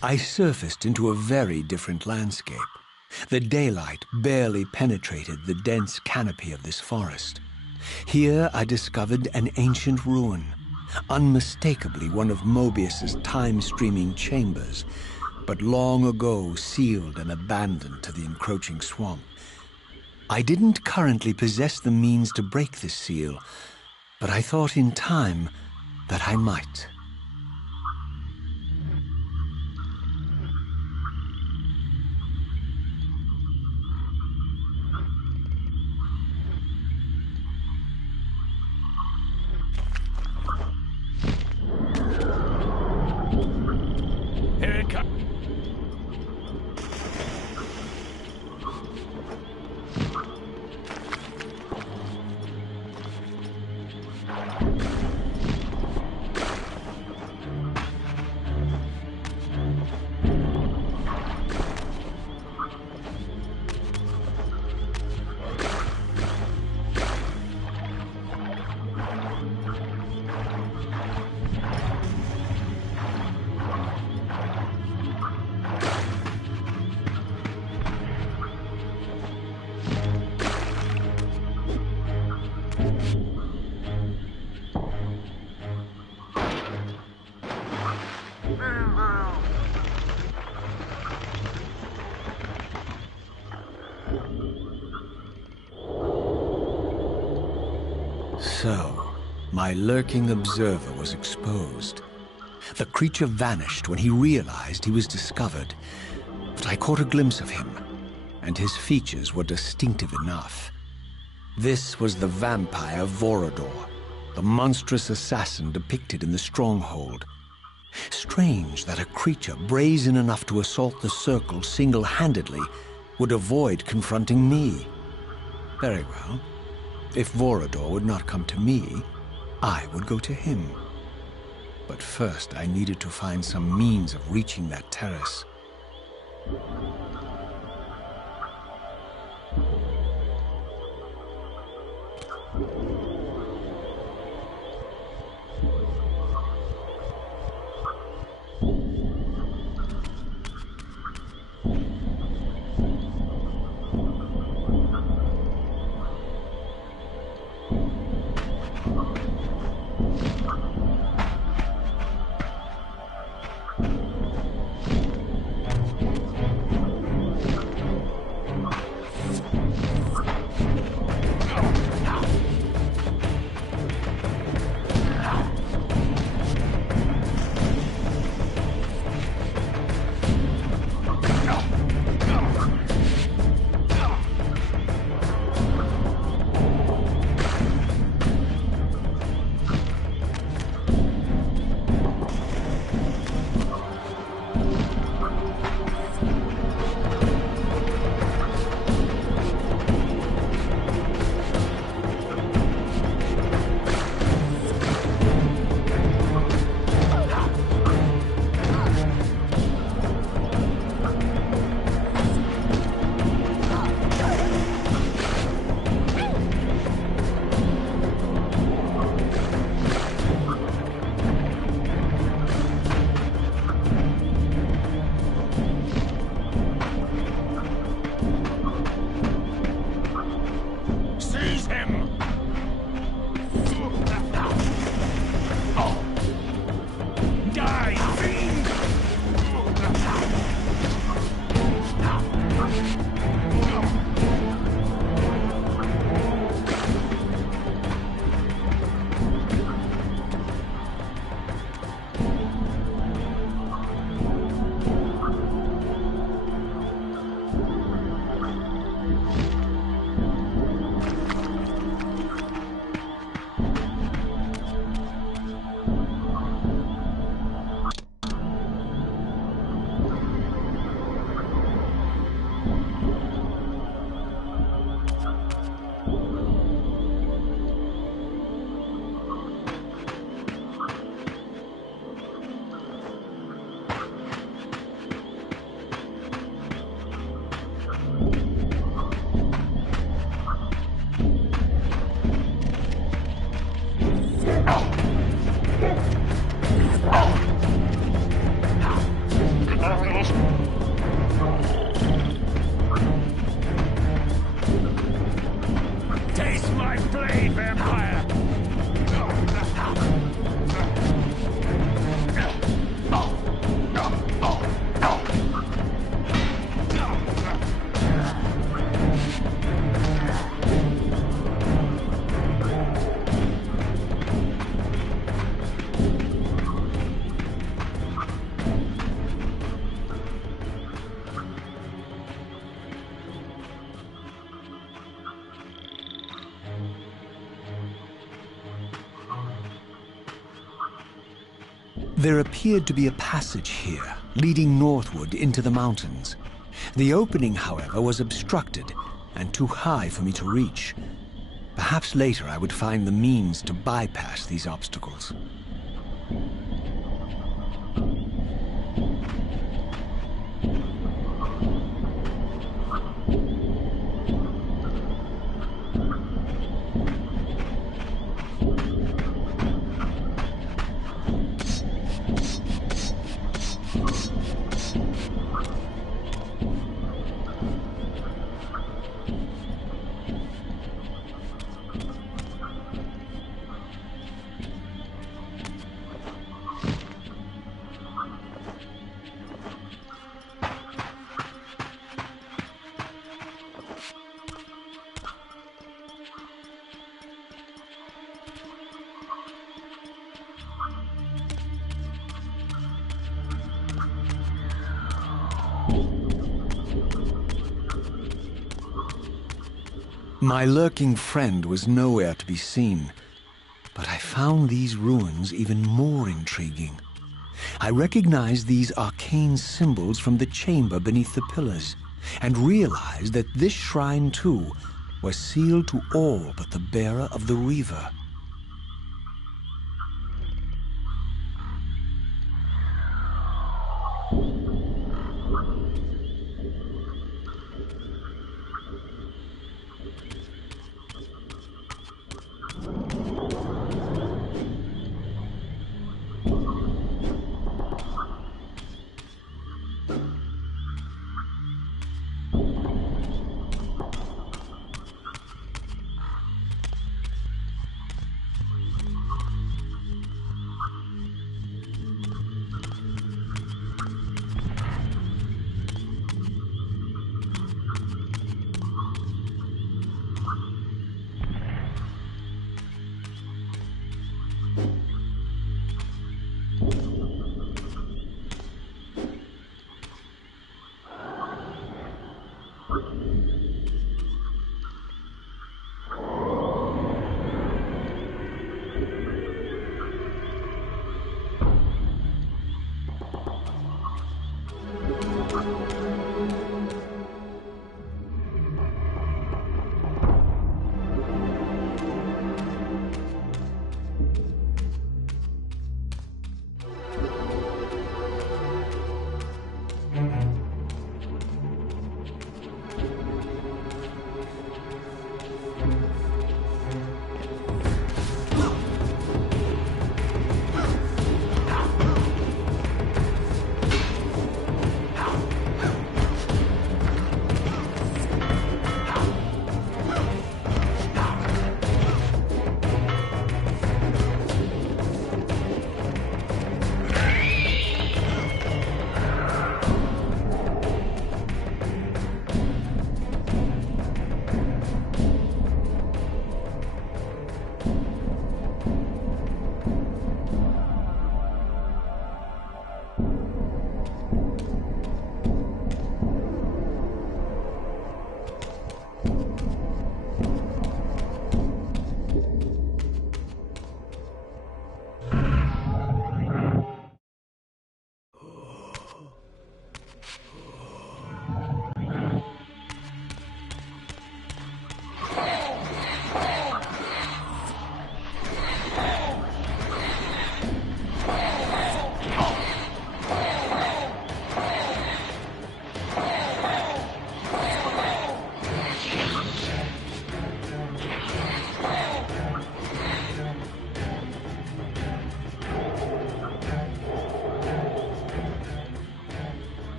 I surfaced into a very different landscape. The daylight barely penetrated the dense canopy of this forest. Here I discovered an ancient ruin, unmistakably one of Mobius's time-streaming chambers, but long ago sealed and abandoned to the encroaching swamp. I didn't currently possess the means to break this seal, but I thought in time that I might. Here it comes. So, my lurking observer was exposed. The creature vanished when he realized he was discovered, but I caught a glimpse of him, and his features were distinctive enough. This was the vampire Vorador, the monstrous assassin depicted in the stronghold. Strange that a creature brazen enough to assault the Circle single-handedly would avoid confronting me. Very well. If Vorador would not come to me, I would go to him. But first I needed to find some means of reaching that terrace. There appeared to be a passage here, leading northward into the mountains. The opening, however, was obstructed and too high for me to reach. Perhaps later I would find the means to bypass these obstacles. My lurking friend was nowhere to be seen, but I found these ruins even more intriguing. I recognized these arcane symbols from the chamber beneath the pillars, and realized that this shrine, too, was sealed to all but the bearer of the Reaver.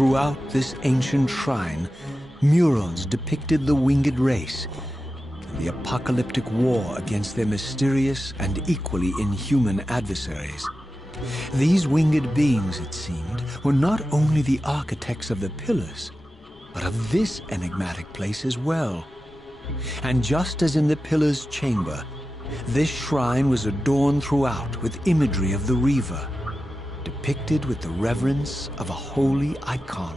Throughout this ancient shrine, murals depicted the winged race and the apocalyptic war against their mysterious and equally inhuman adversaries. These winged beings, it seemed, were not only the architects of the pillars, but of this enigmatic place as well. And just as in the pillar's chamber, this shrine was adorned throughout with imagery of the Reaver, depicted with the reverence of a holy icon.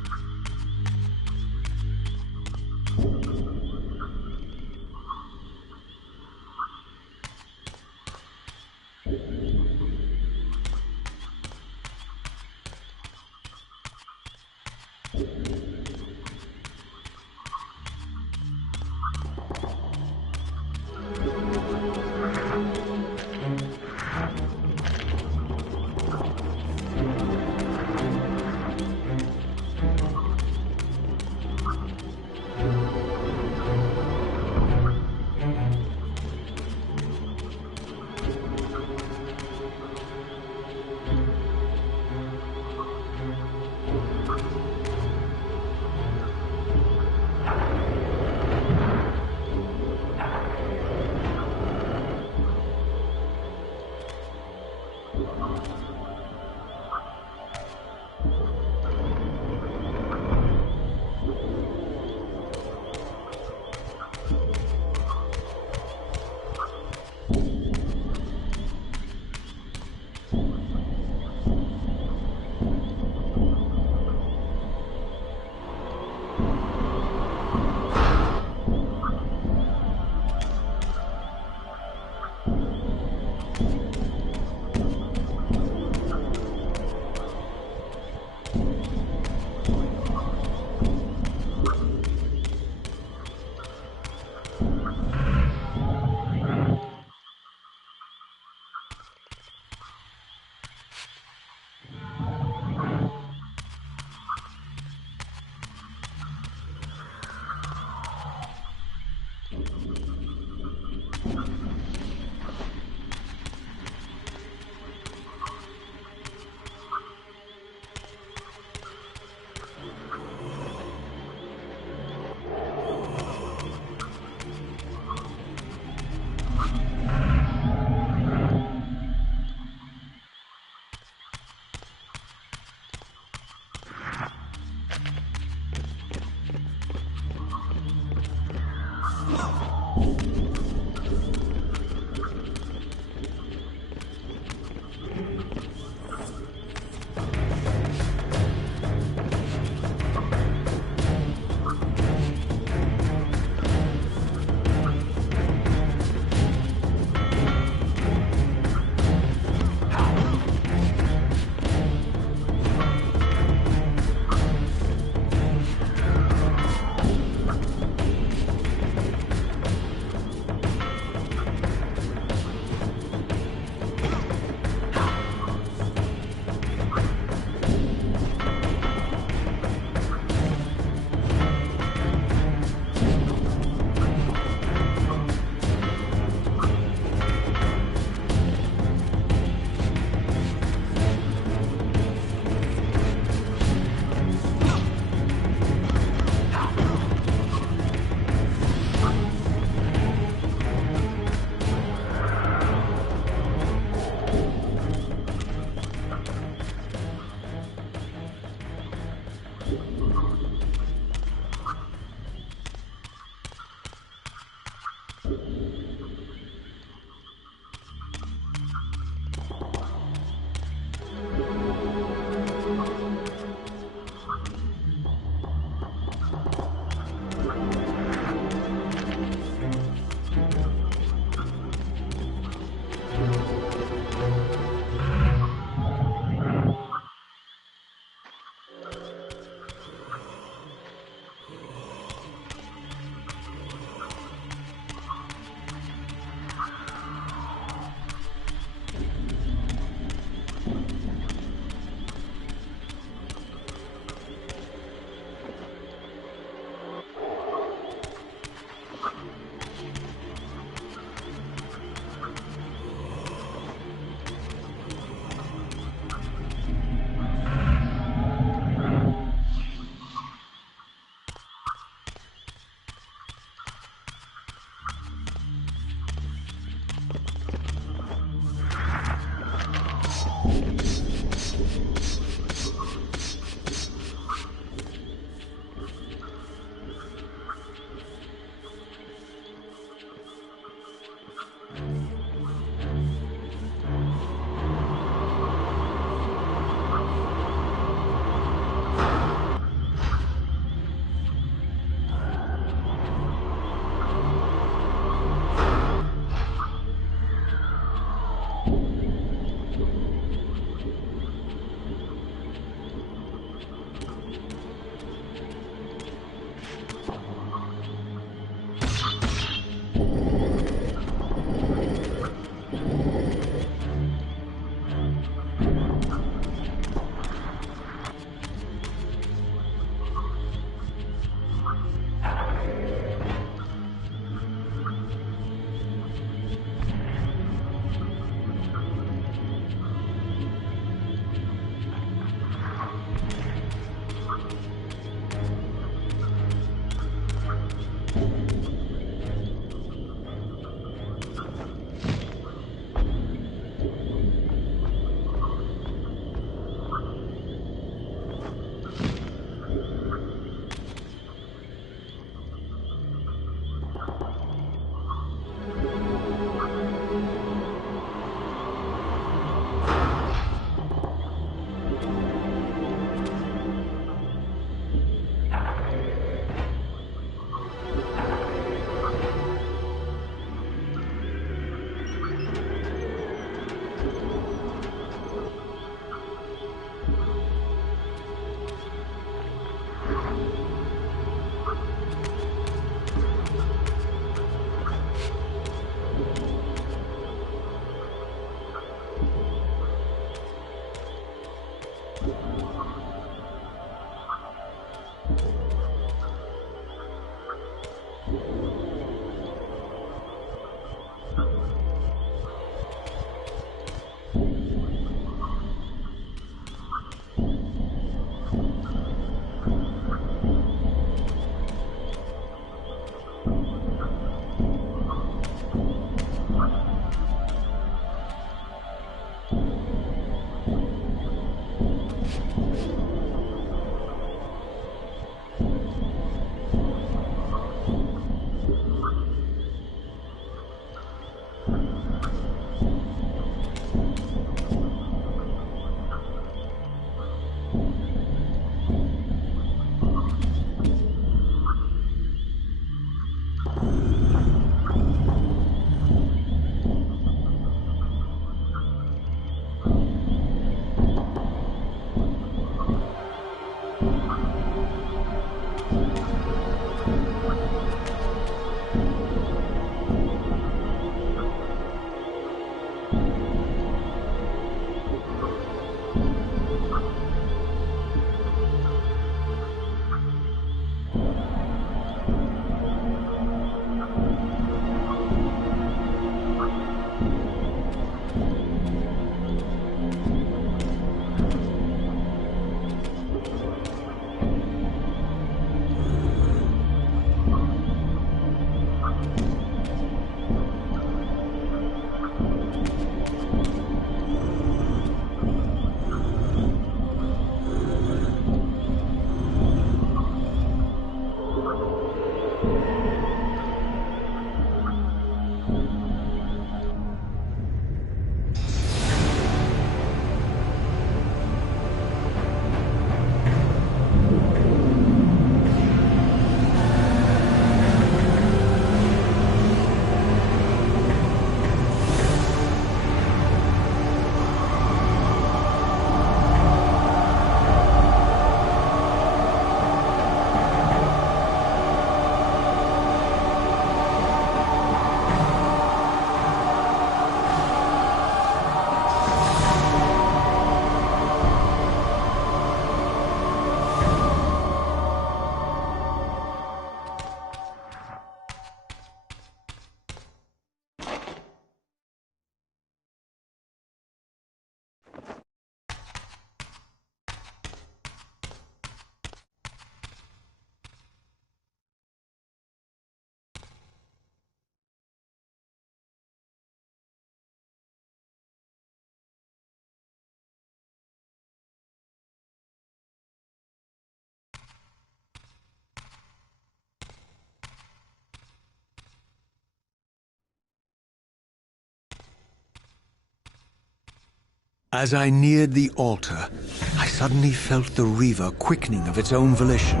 As I neared the altar, I suddenly felt the Reaver quickening of its own volition.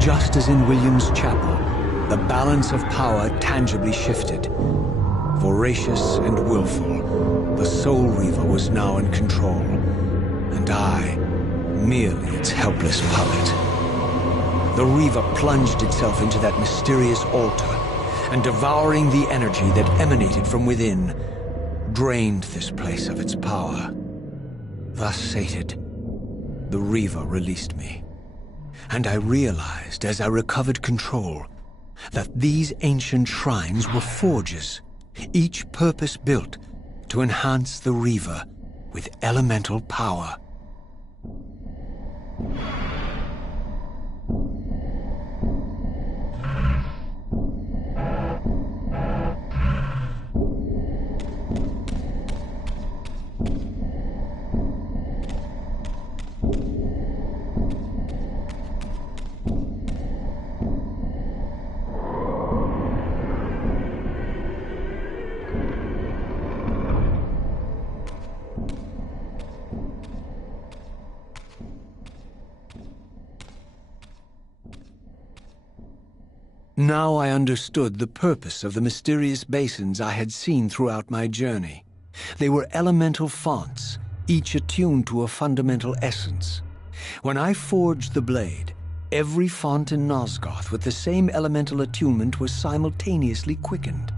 Just as in William's chapel, the balance of power tangibly shifted. Voracious and willful, the Soul Reaver was now in control, and I, merely its helpless puppet. The Reaver plunged itself into that mysterious altar, and devouring the energy that emanated from within, drained this place of its power. Thus sated, the Reaver released me, and I realized as I recovered control that these ancient shrines were forges, each purpose-built to enhance the Reaver with elemental power. Now I understood the purpose of the mysterious basins I had seen throughout my journey. They were elemental fonts, each attuned to a fundamental essence. When I forged the blade, every font in Nosgoth with the same elemental attunement was simultaneously quickened.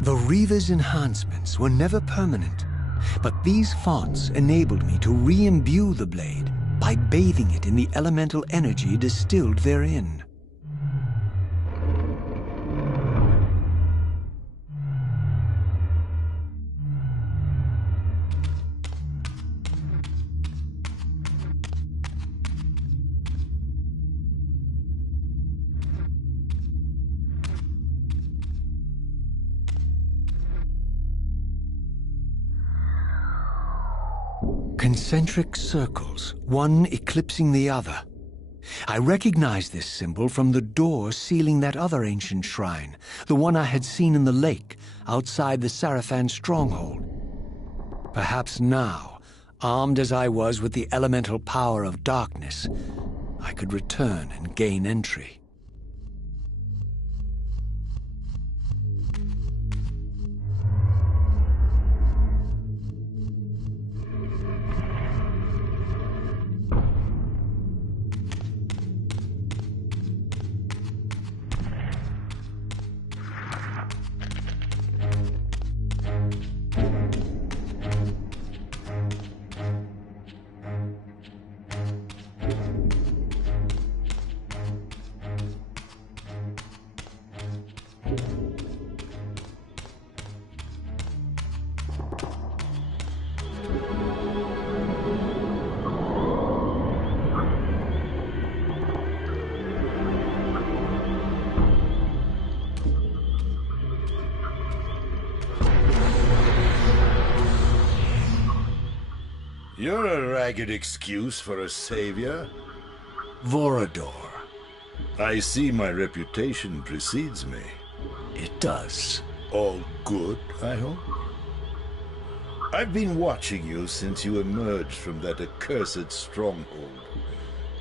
The Reaver's enhancements were never permanent, but these fonts enabled me to re-imbue the blade by bathing it in the elemental energy distilled therein. Concentric circles, one eclipsing the other. I recognized this symbol from the door sealing that other ancient shrine, the one I had seen in the lake outside the Sarafan stronghold. Perhaps now, armed as I was with the elemental power of darkness, I could return and gain entry. You're a ragged excuse for a savior. Vorador. I see my reputation precedes me. It does. All good, I hope? I've been watching you since you emerged from that accursed stronghold.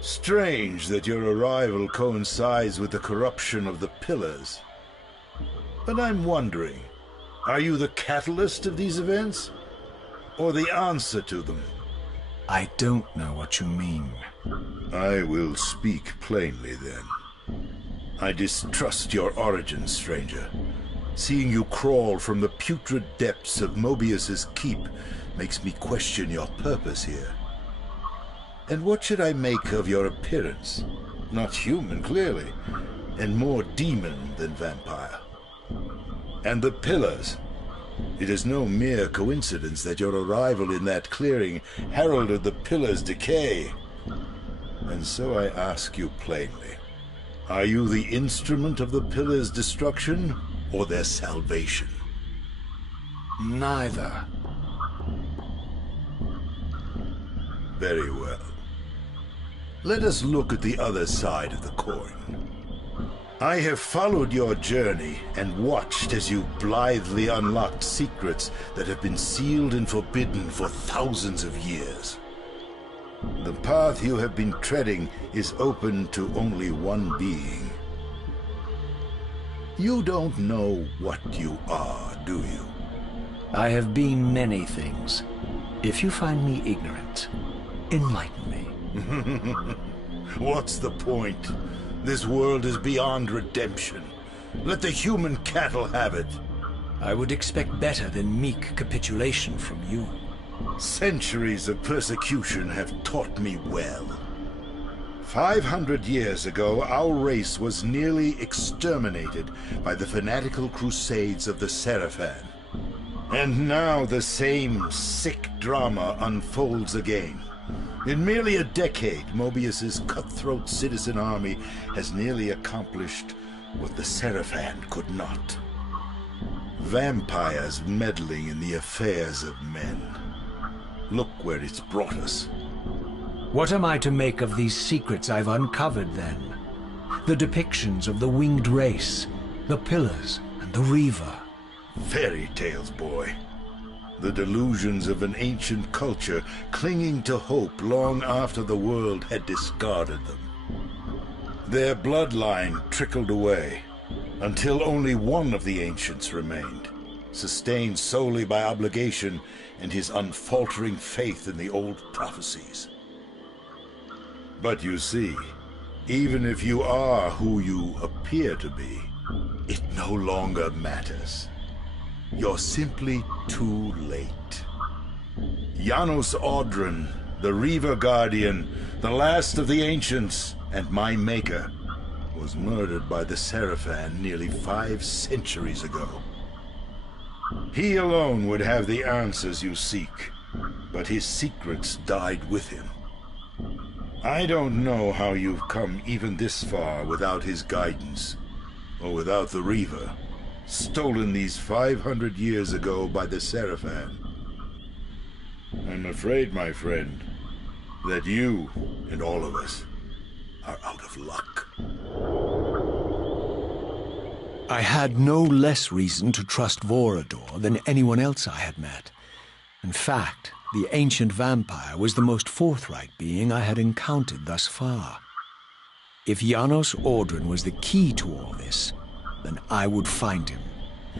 Strange that your arrival coincides with the corruption of the Pillars. But I'm wondering, are you the catalyst of these events? Or the answer to them? I don't know what you mean. I will speak plainly then. I distrust your origin, stranger. Seeing you crawl from the putrid depths of Mobius's keep makes me question your purpose here. And what should I make of your appearance? Not human, clearly, and more demon than vampire. And the Pillars. It is no mere coincidence that your arrival in that clearing heralded the Pillars' decay. And so I ask you plainly, are you the instrument of the Pillars' destruction or their salvation? Neither. Very well. Let us look at the other side of the coin. I have followed your journey and watched as you blithely unlocked secrets that have been sealed and forbidden for thousands of years. The path you have been treading is open to only one being. You don't know what you are, do you? I have been many things. If you find me ignorant, enlighten me. What's the point? This world is beyond redemption. Let the human cattle have it. I would expect better than meek capitulation from you. Centuries of persecution have taught me well. 500 years ago, our race was nearly exterminated by the fanatical crusades of the Seraphan. And now the same sick drama unfolds again. In merely a decade, Mobius's cutthroat citizen army has nearly accomplished what the Seraphan could not. Vampires meddling in the affairs of men. Look where it's brought us. What am I to make of these secrets I've uncovered, then? The depictions of the winged race, the pillars, and the Reaver. Fairy tales, boy. The delusions of an ancient culture clinging to hope long after the world had discarded them. Their bloodline trickled away, until only one of the ancients remained, sustained solely by obligation and his unfaltering faith in the old prophecies. But you see, even if you are who you appear to be, it no longer matters. You're simply too late. Janos Audron, the Reaver Guardian, the last of the ancients, and my maker, was murdered by the Seraphan nearly 5 centuries ago. He alone would have the answers you seek, but his secrets died with him. I don't know how you've come even this far without his guidance, or without the Reaver, stolen these 500 years ago by the Seraphan. I'm afraid, my friend, that you and all of us are out of luck. I had no less reason to trust Vorador than anyone else I had met. In fact, the ancient vampire was the most forthright being I had encountered thus far. If Janos Audron was the key to all this, then I would find him,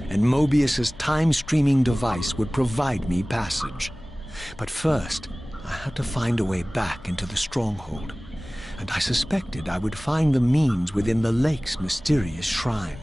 and Mobius's time-streaming device would provide me passage. But first, I had to find a way back into the stronghold, and I suspected I would find the means within the lake's mysterious shrine.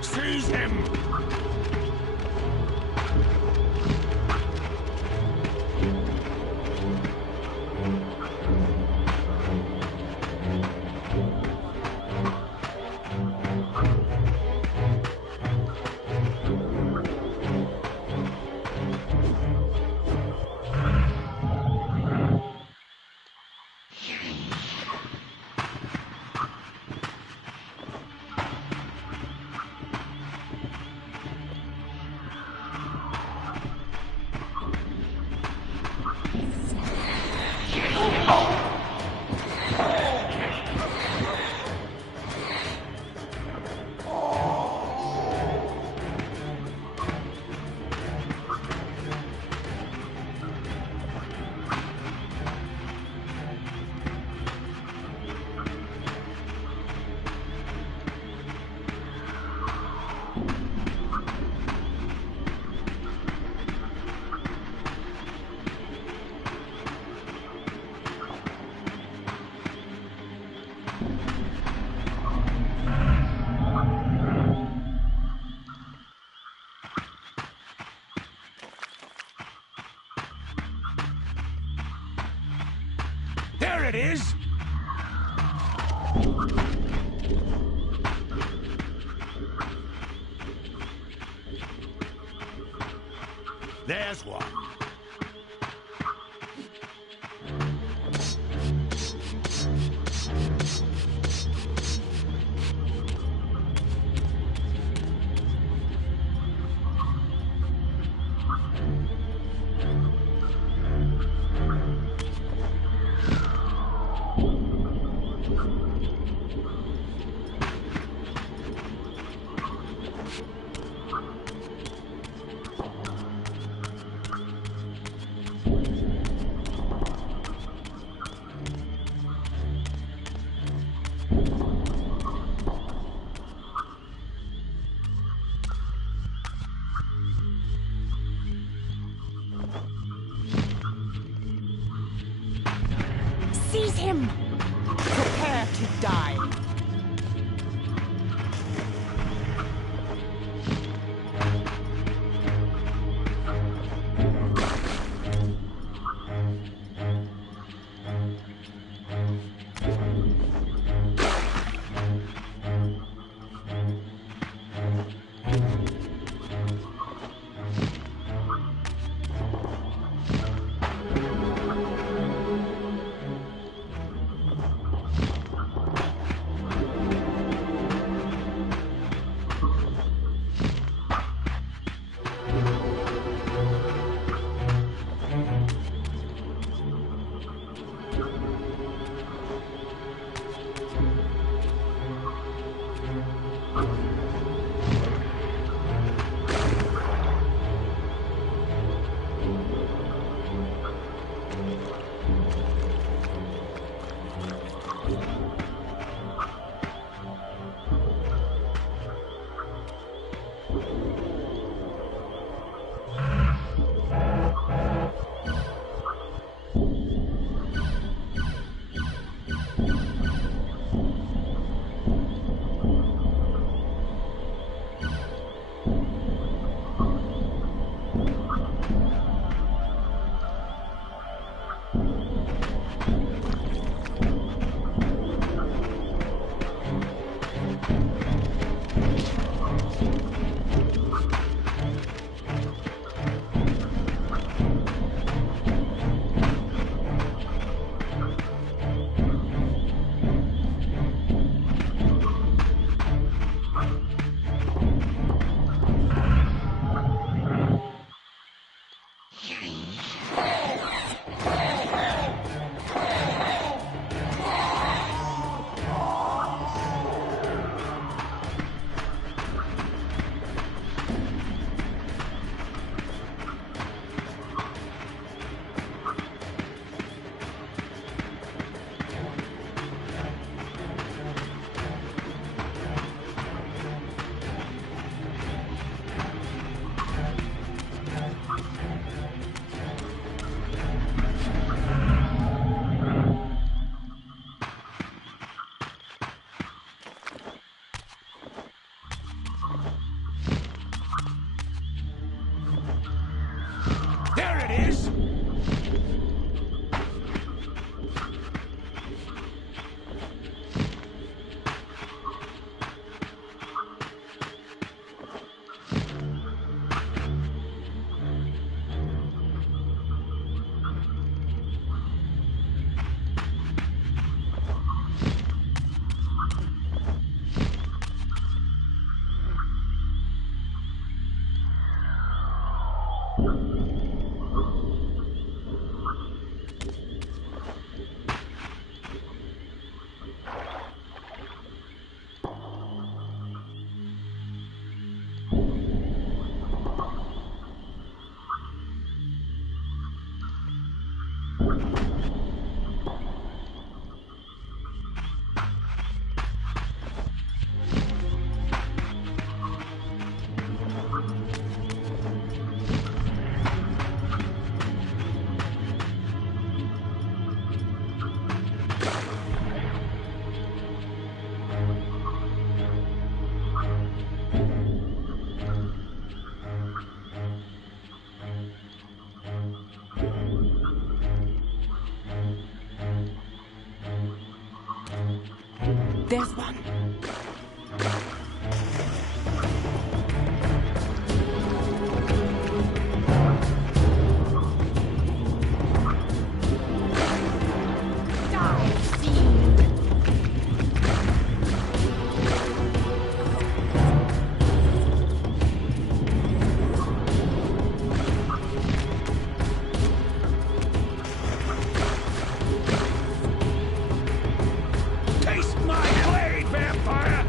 Seize him! There it is! There's one. Seize him! Prepare to die. There's one. Die, fiend! Taste my blade, vampire!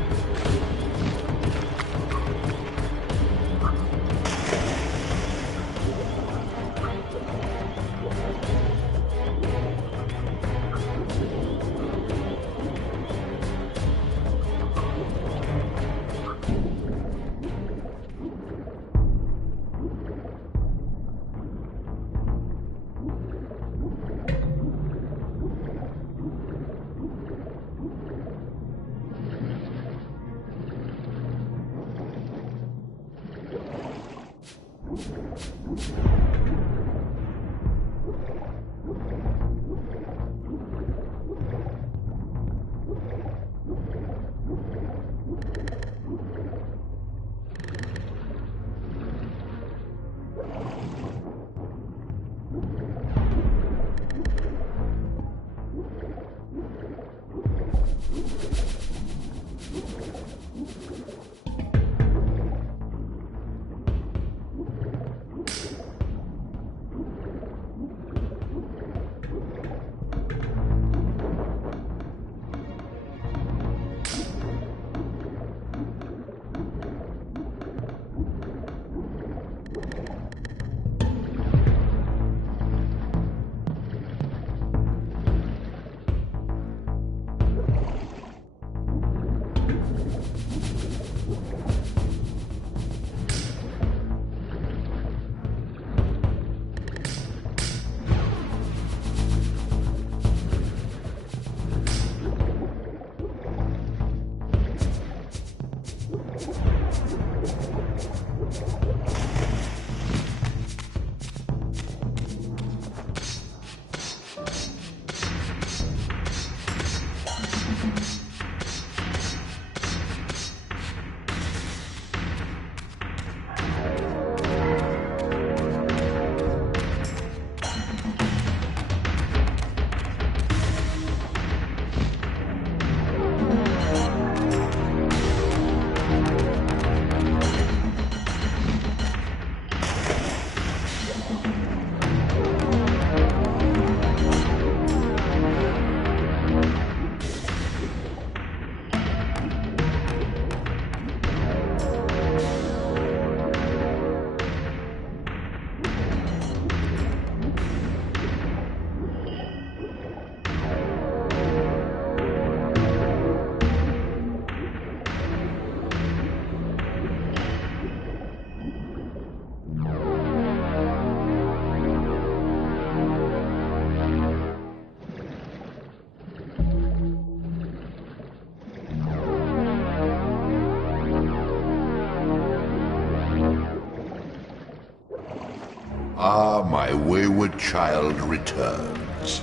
Ah, my wayward child returns.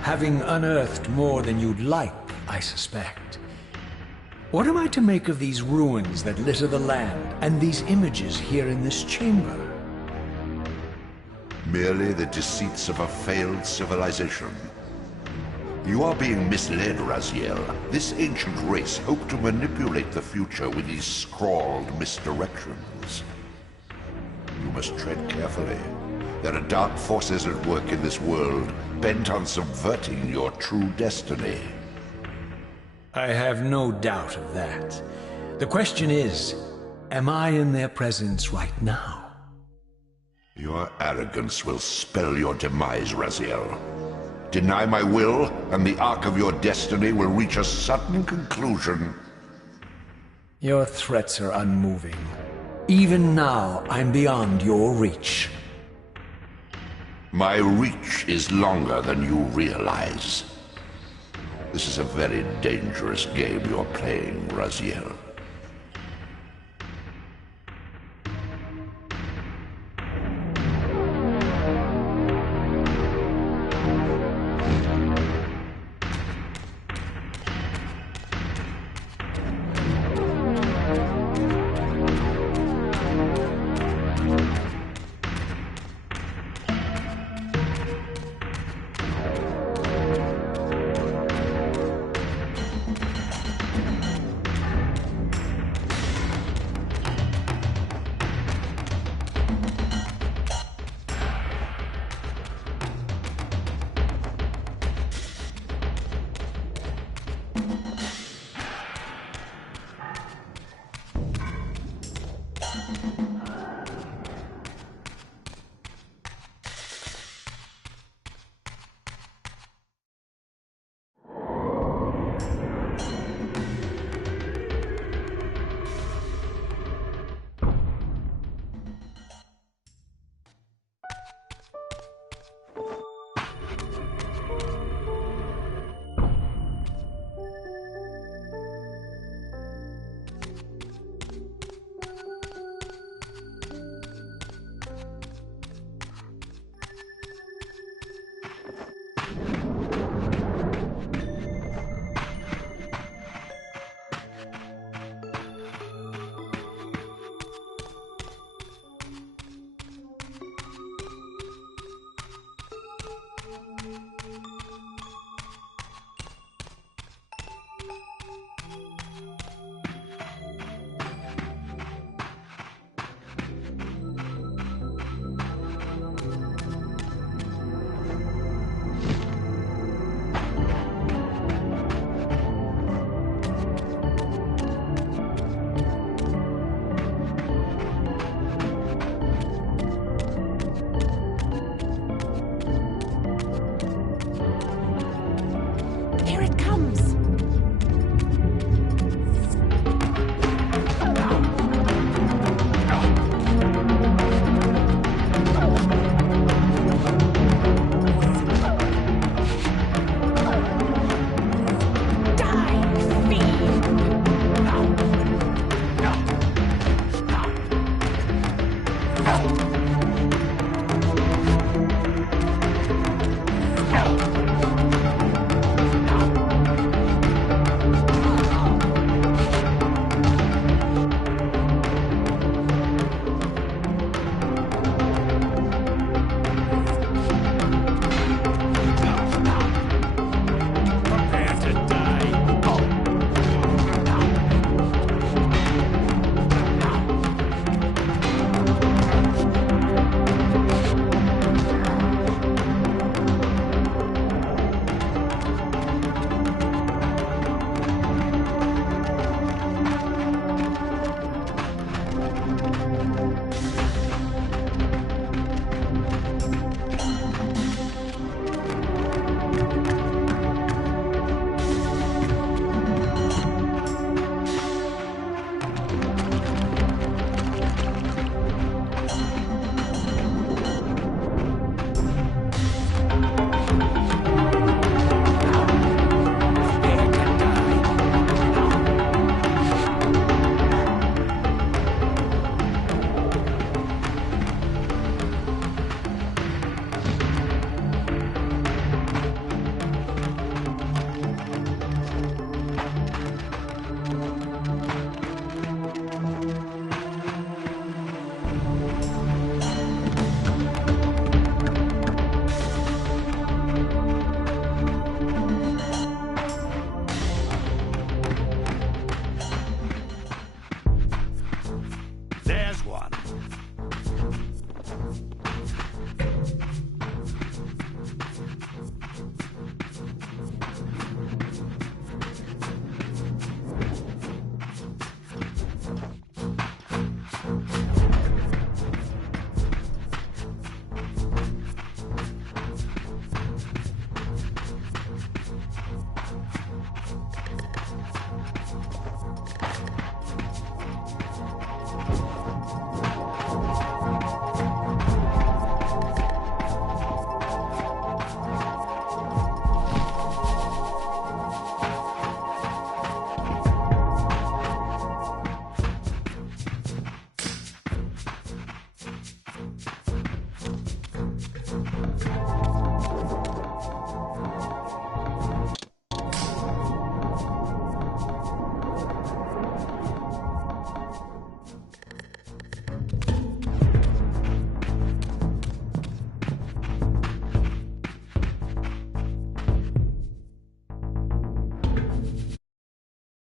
Having unearthed more than you'd like, I suspect. What am I to make of these ruins that litter the land, and these images here in this chamber? Merely the deceits of a failed civilization. You are being misled, Raziel. This ancient race hoped to manipulate the future with these scrawled misdirections. You must tread carefully. There are dark forces at work in this world, bent on subverting your true destiny. I have no doubt of that. The question is, am I in their presence right now? Your arrogance will spell your demise, Raziel. Deny my will, and the arc of your destiny will reach a sudden conclusion. Your threats are unmoving. Even now, I'm beyond your reach. My reach is longer than you realize. This is a very dangerous game you're playing, Raziel.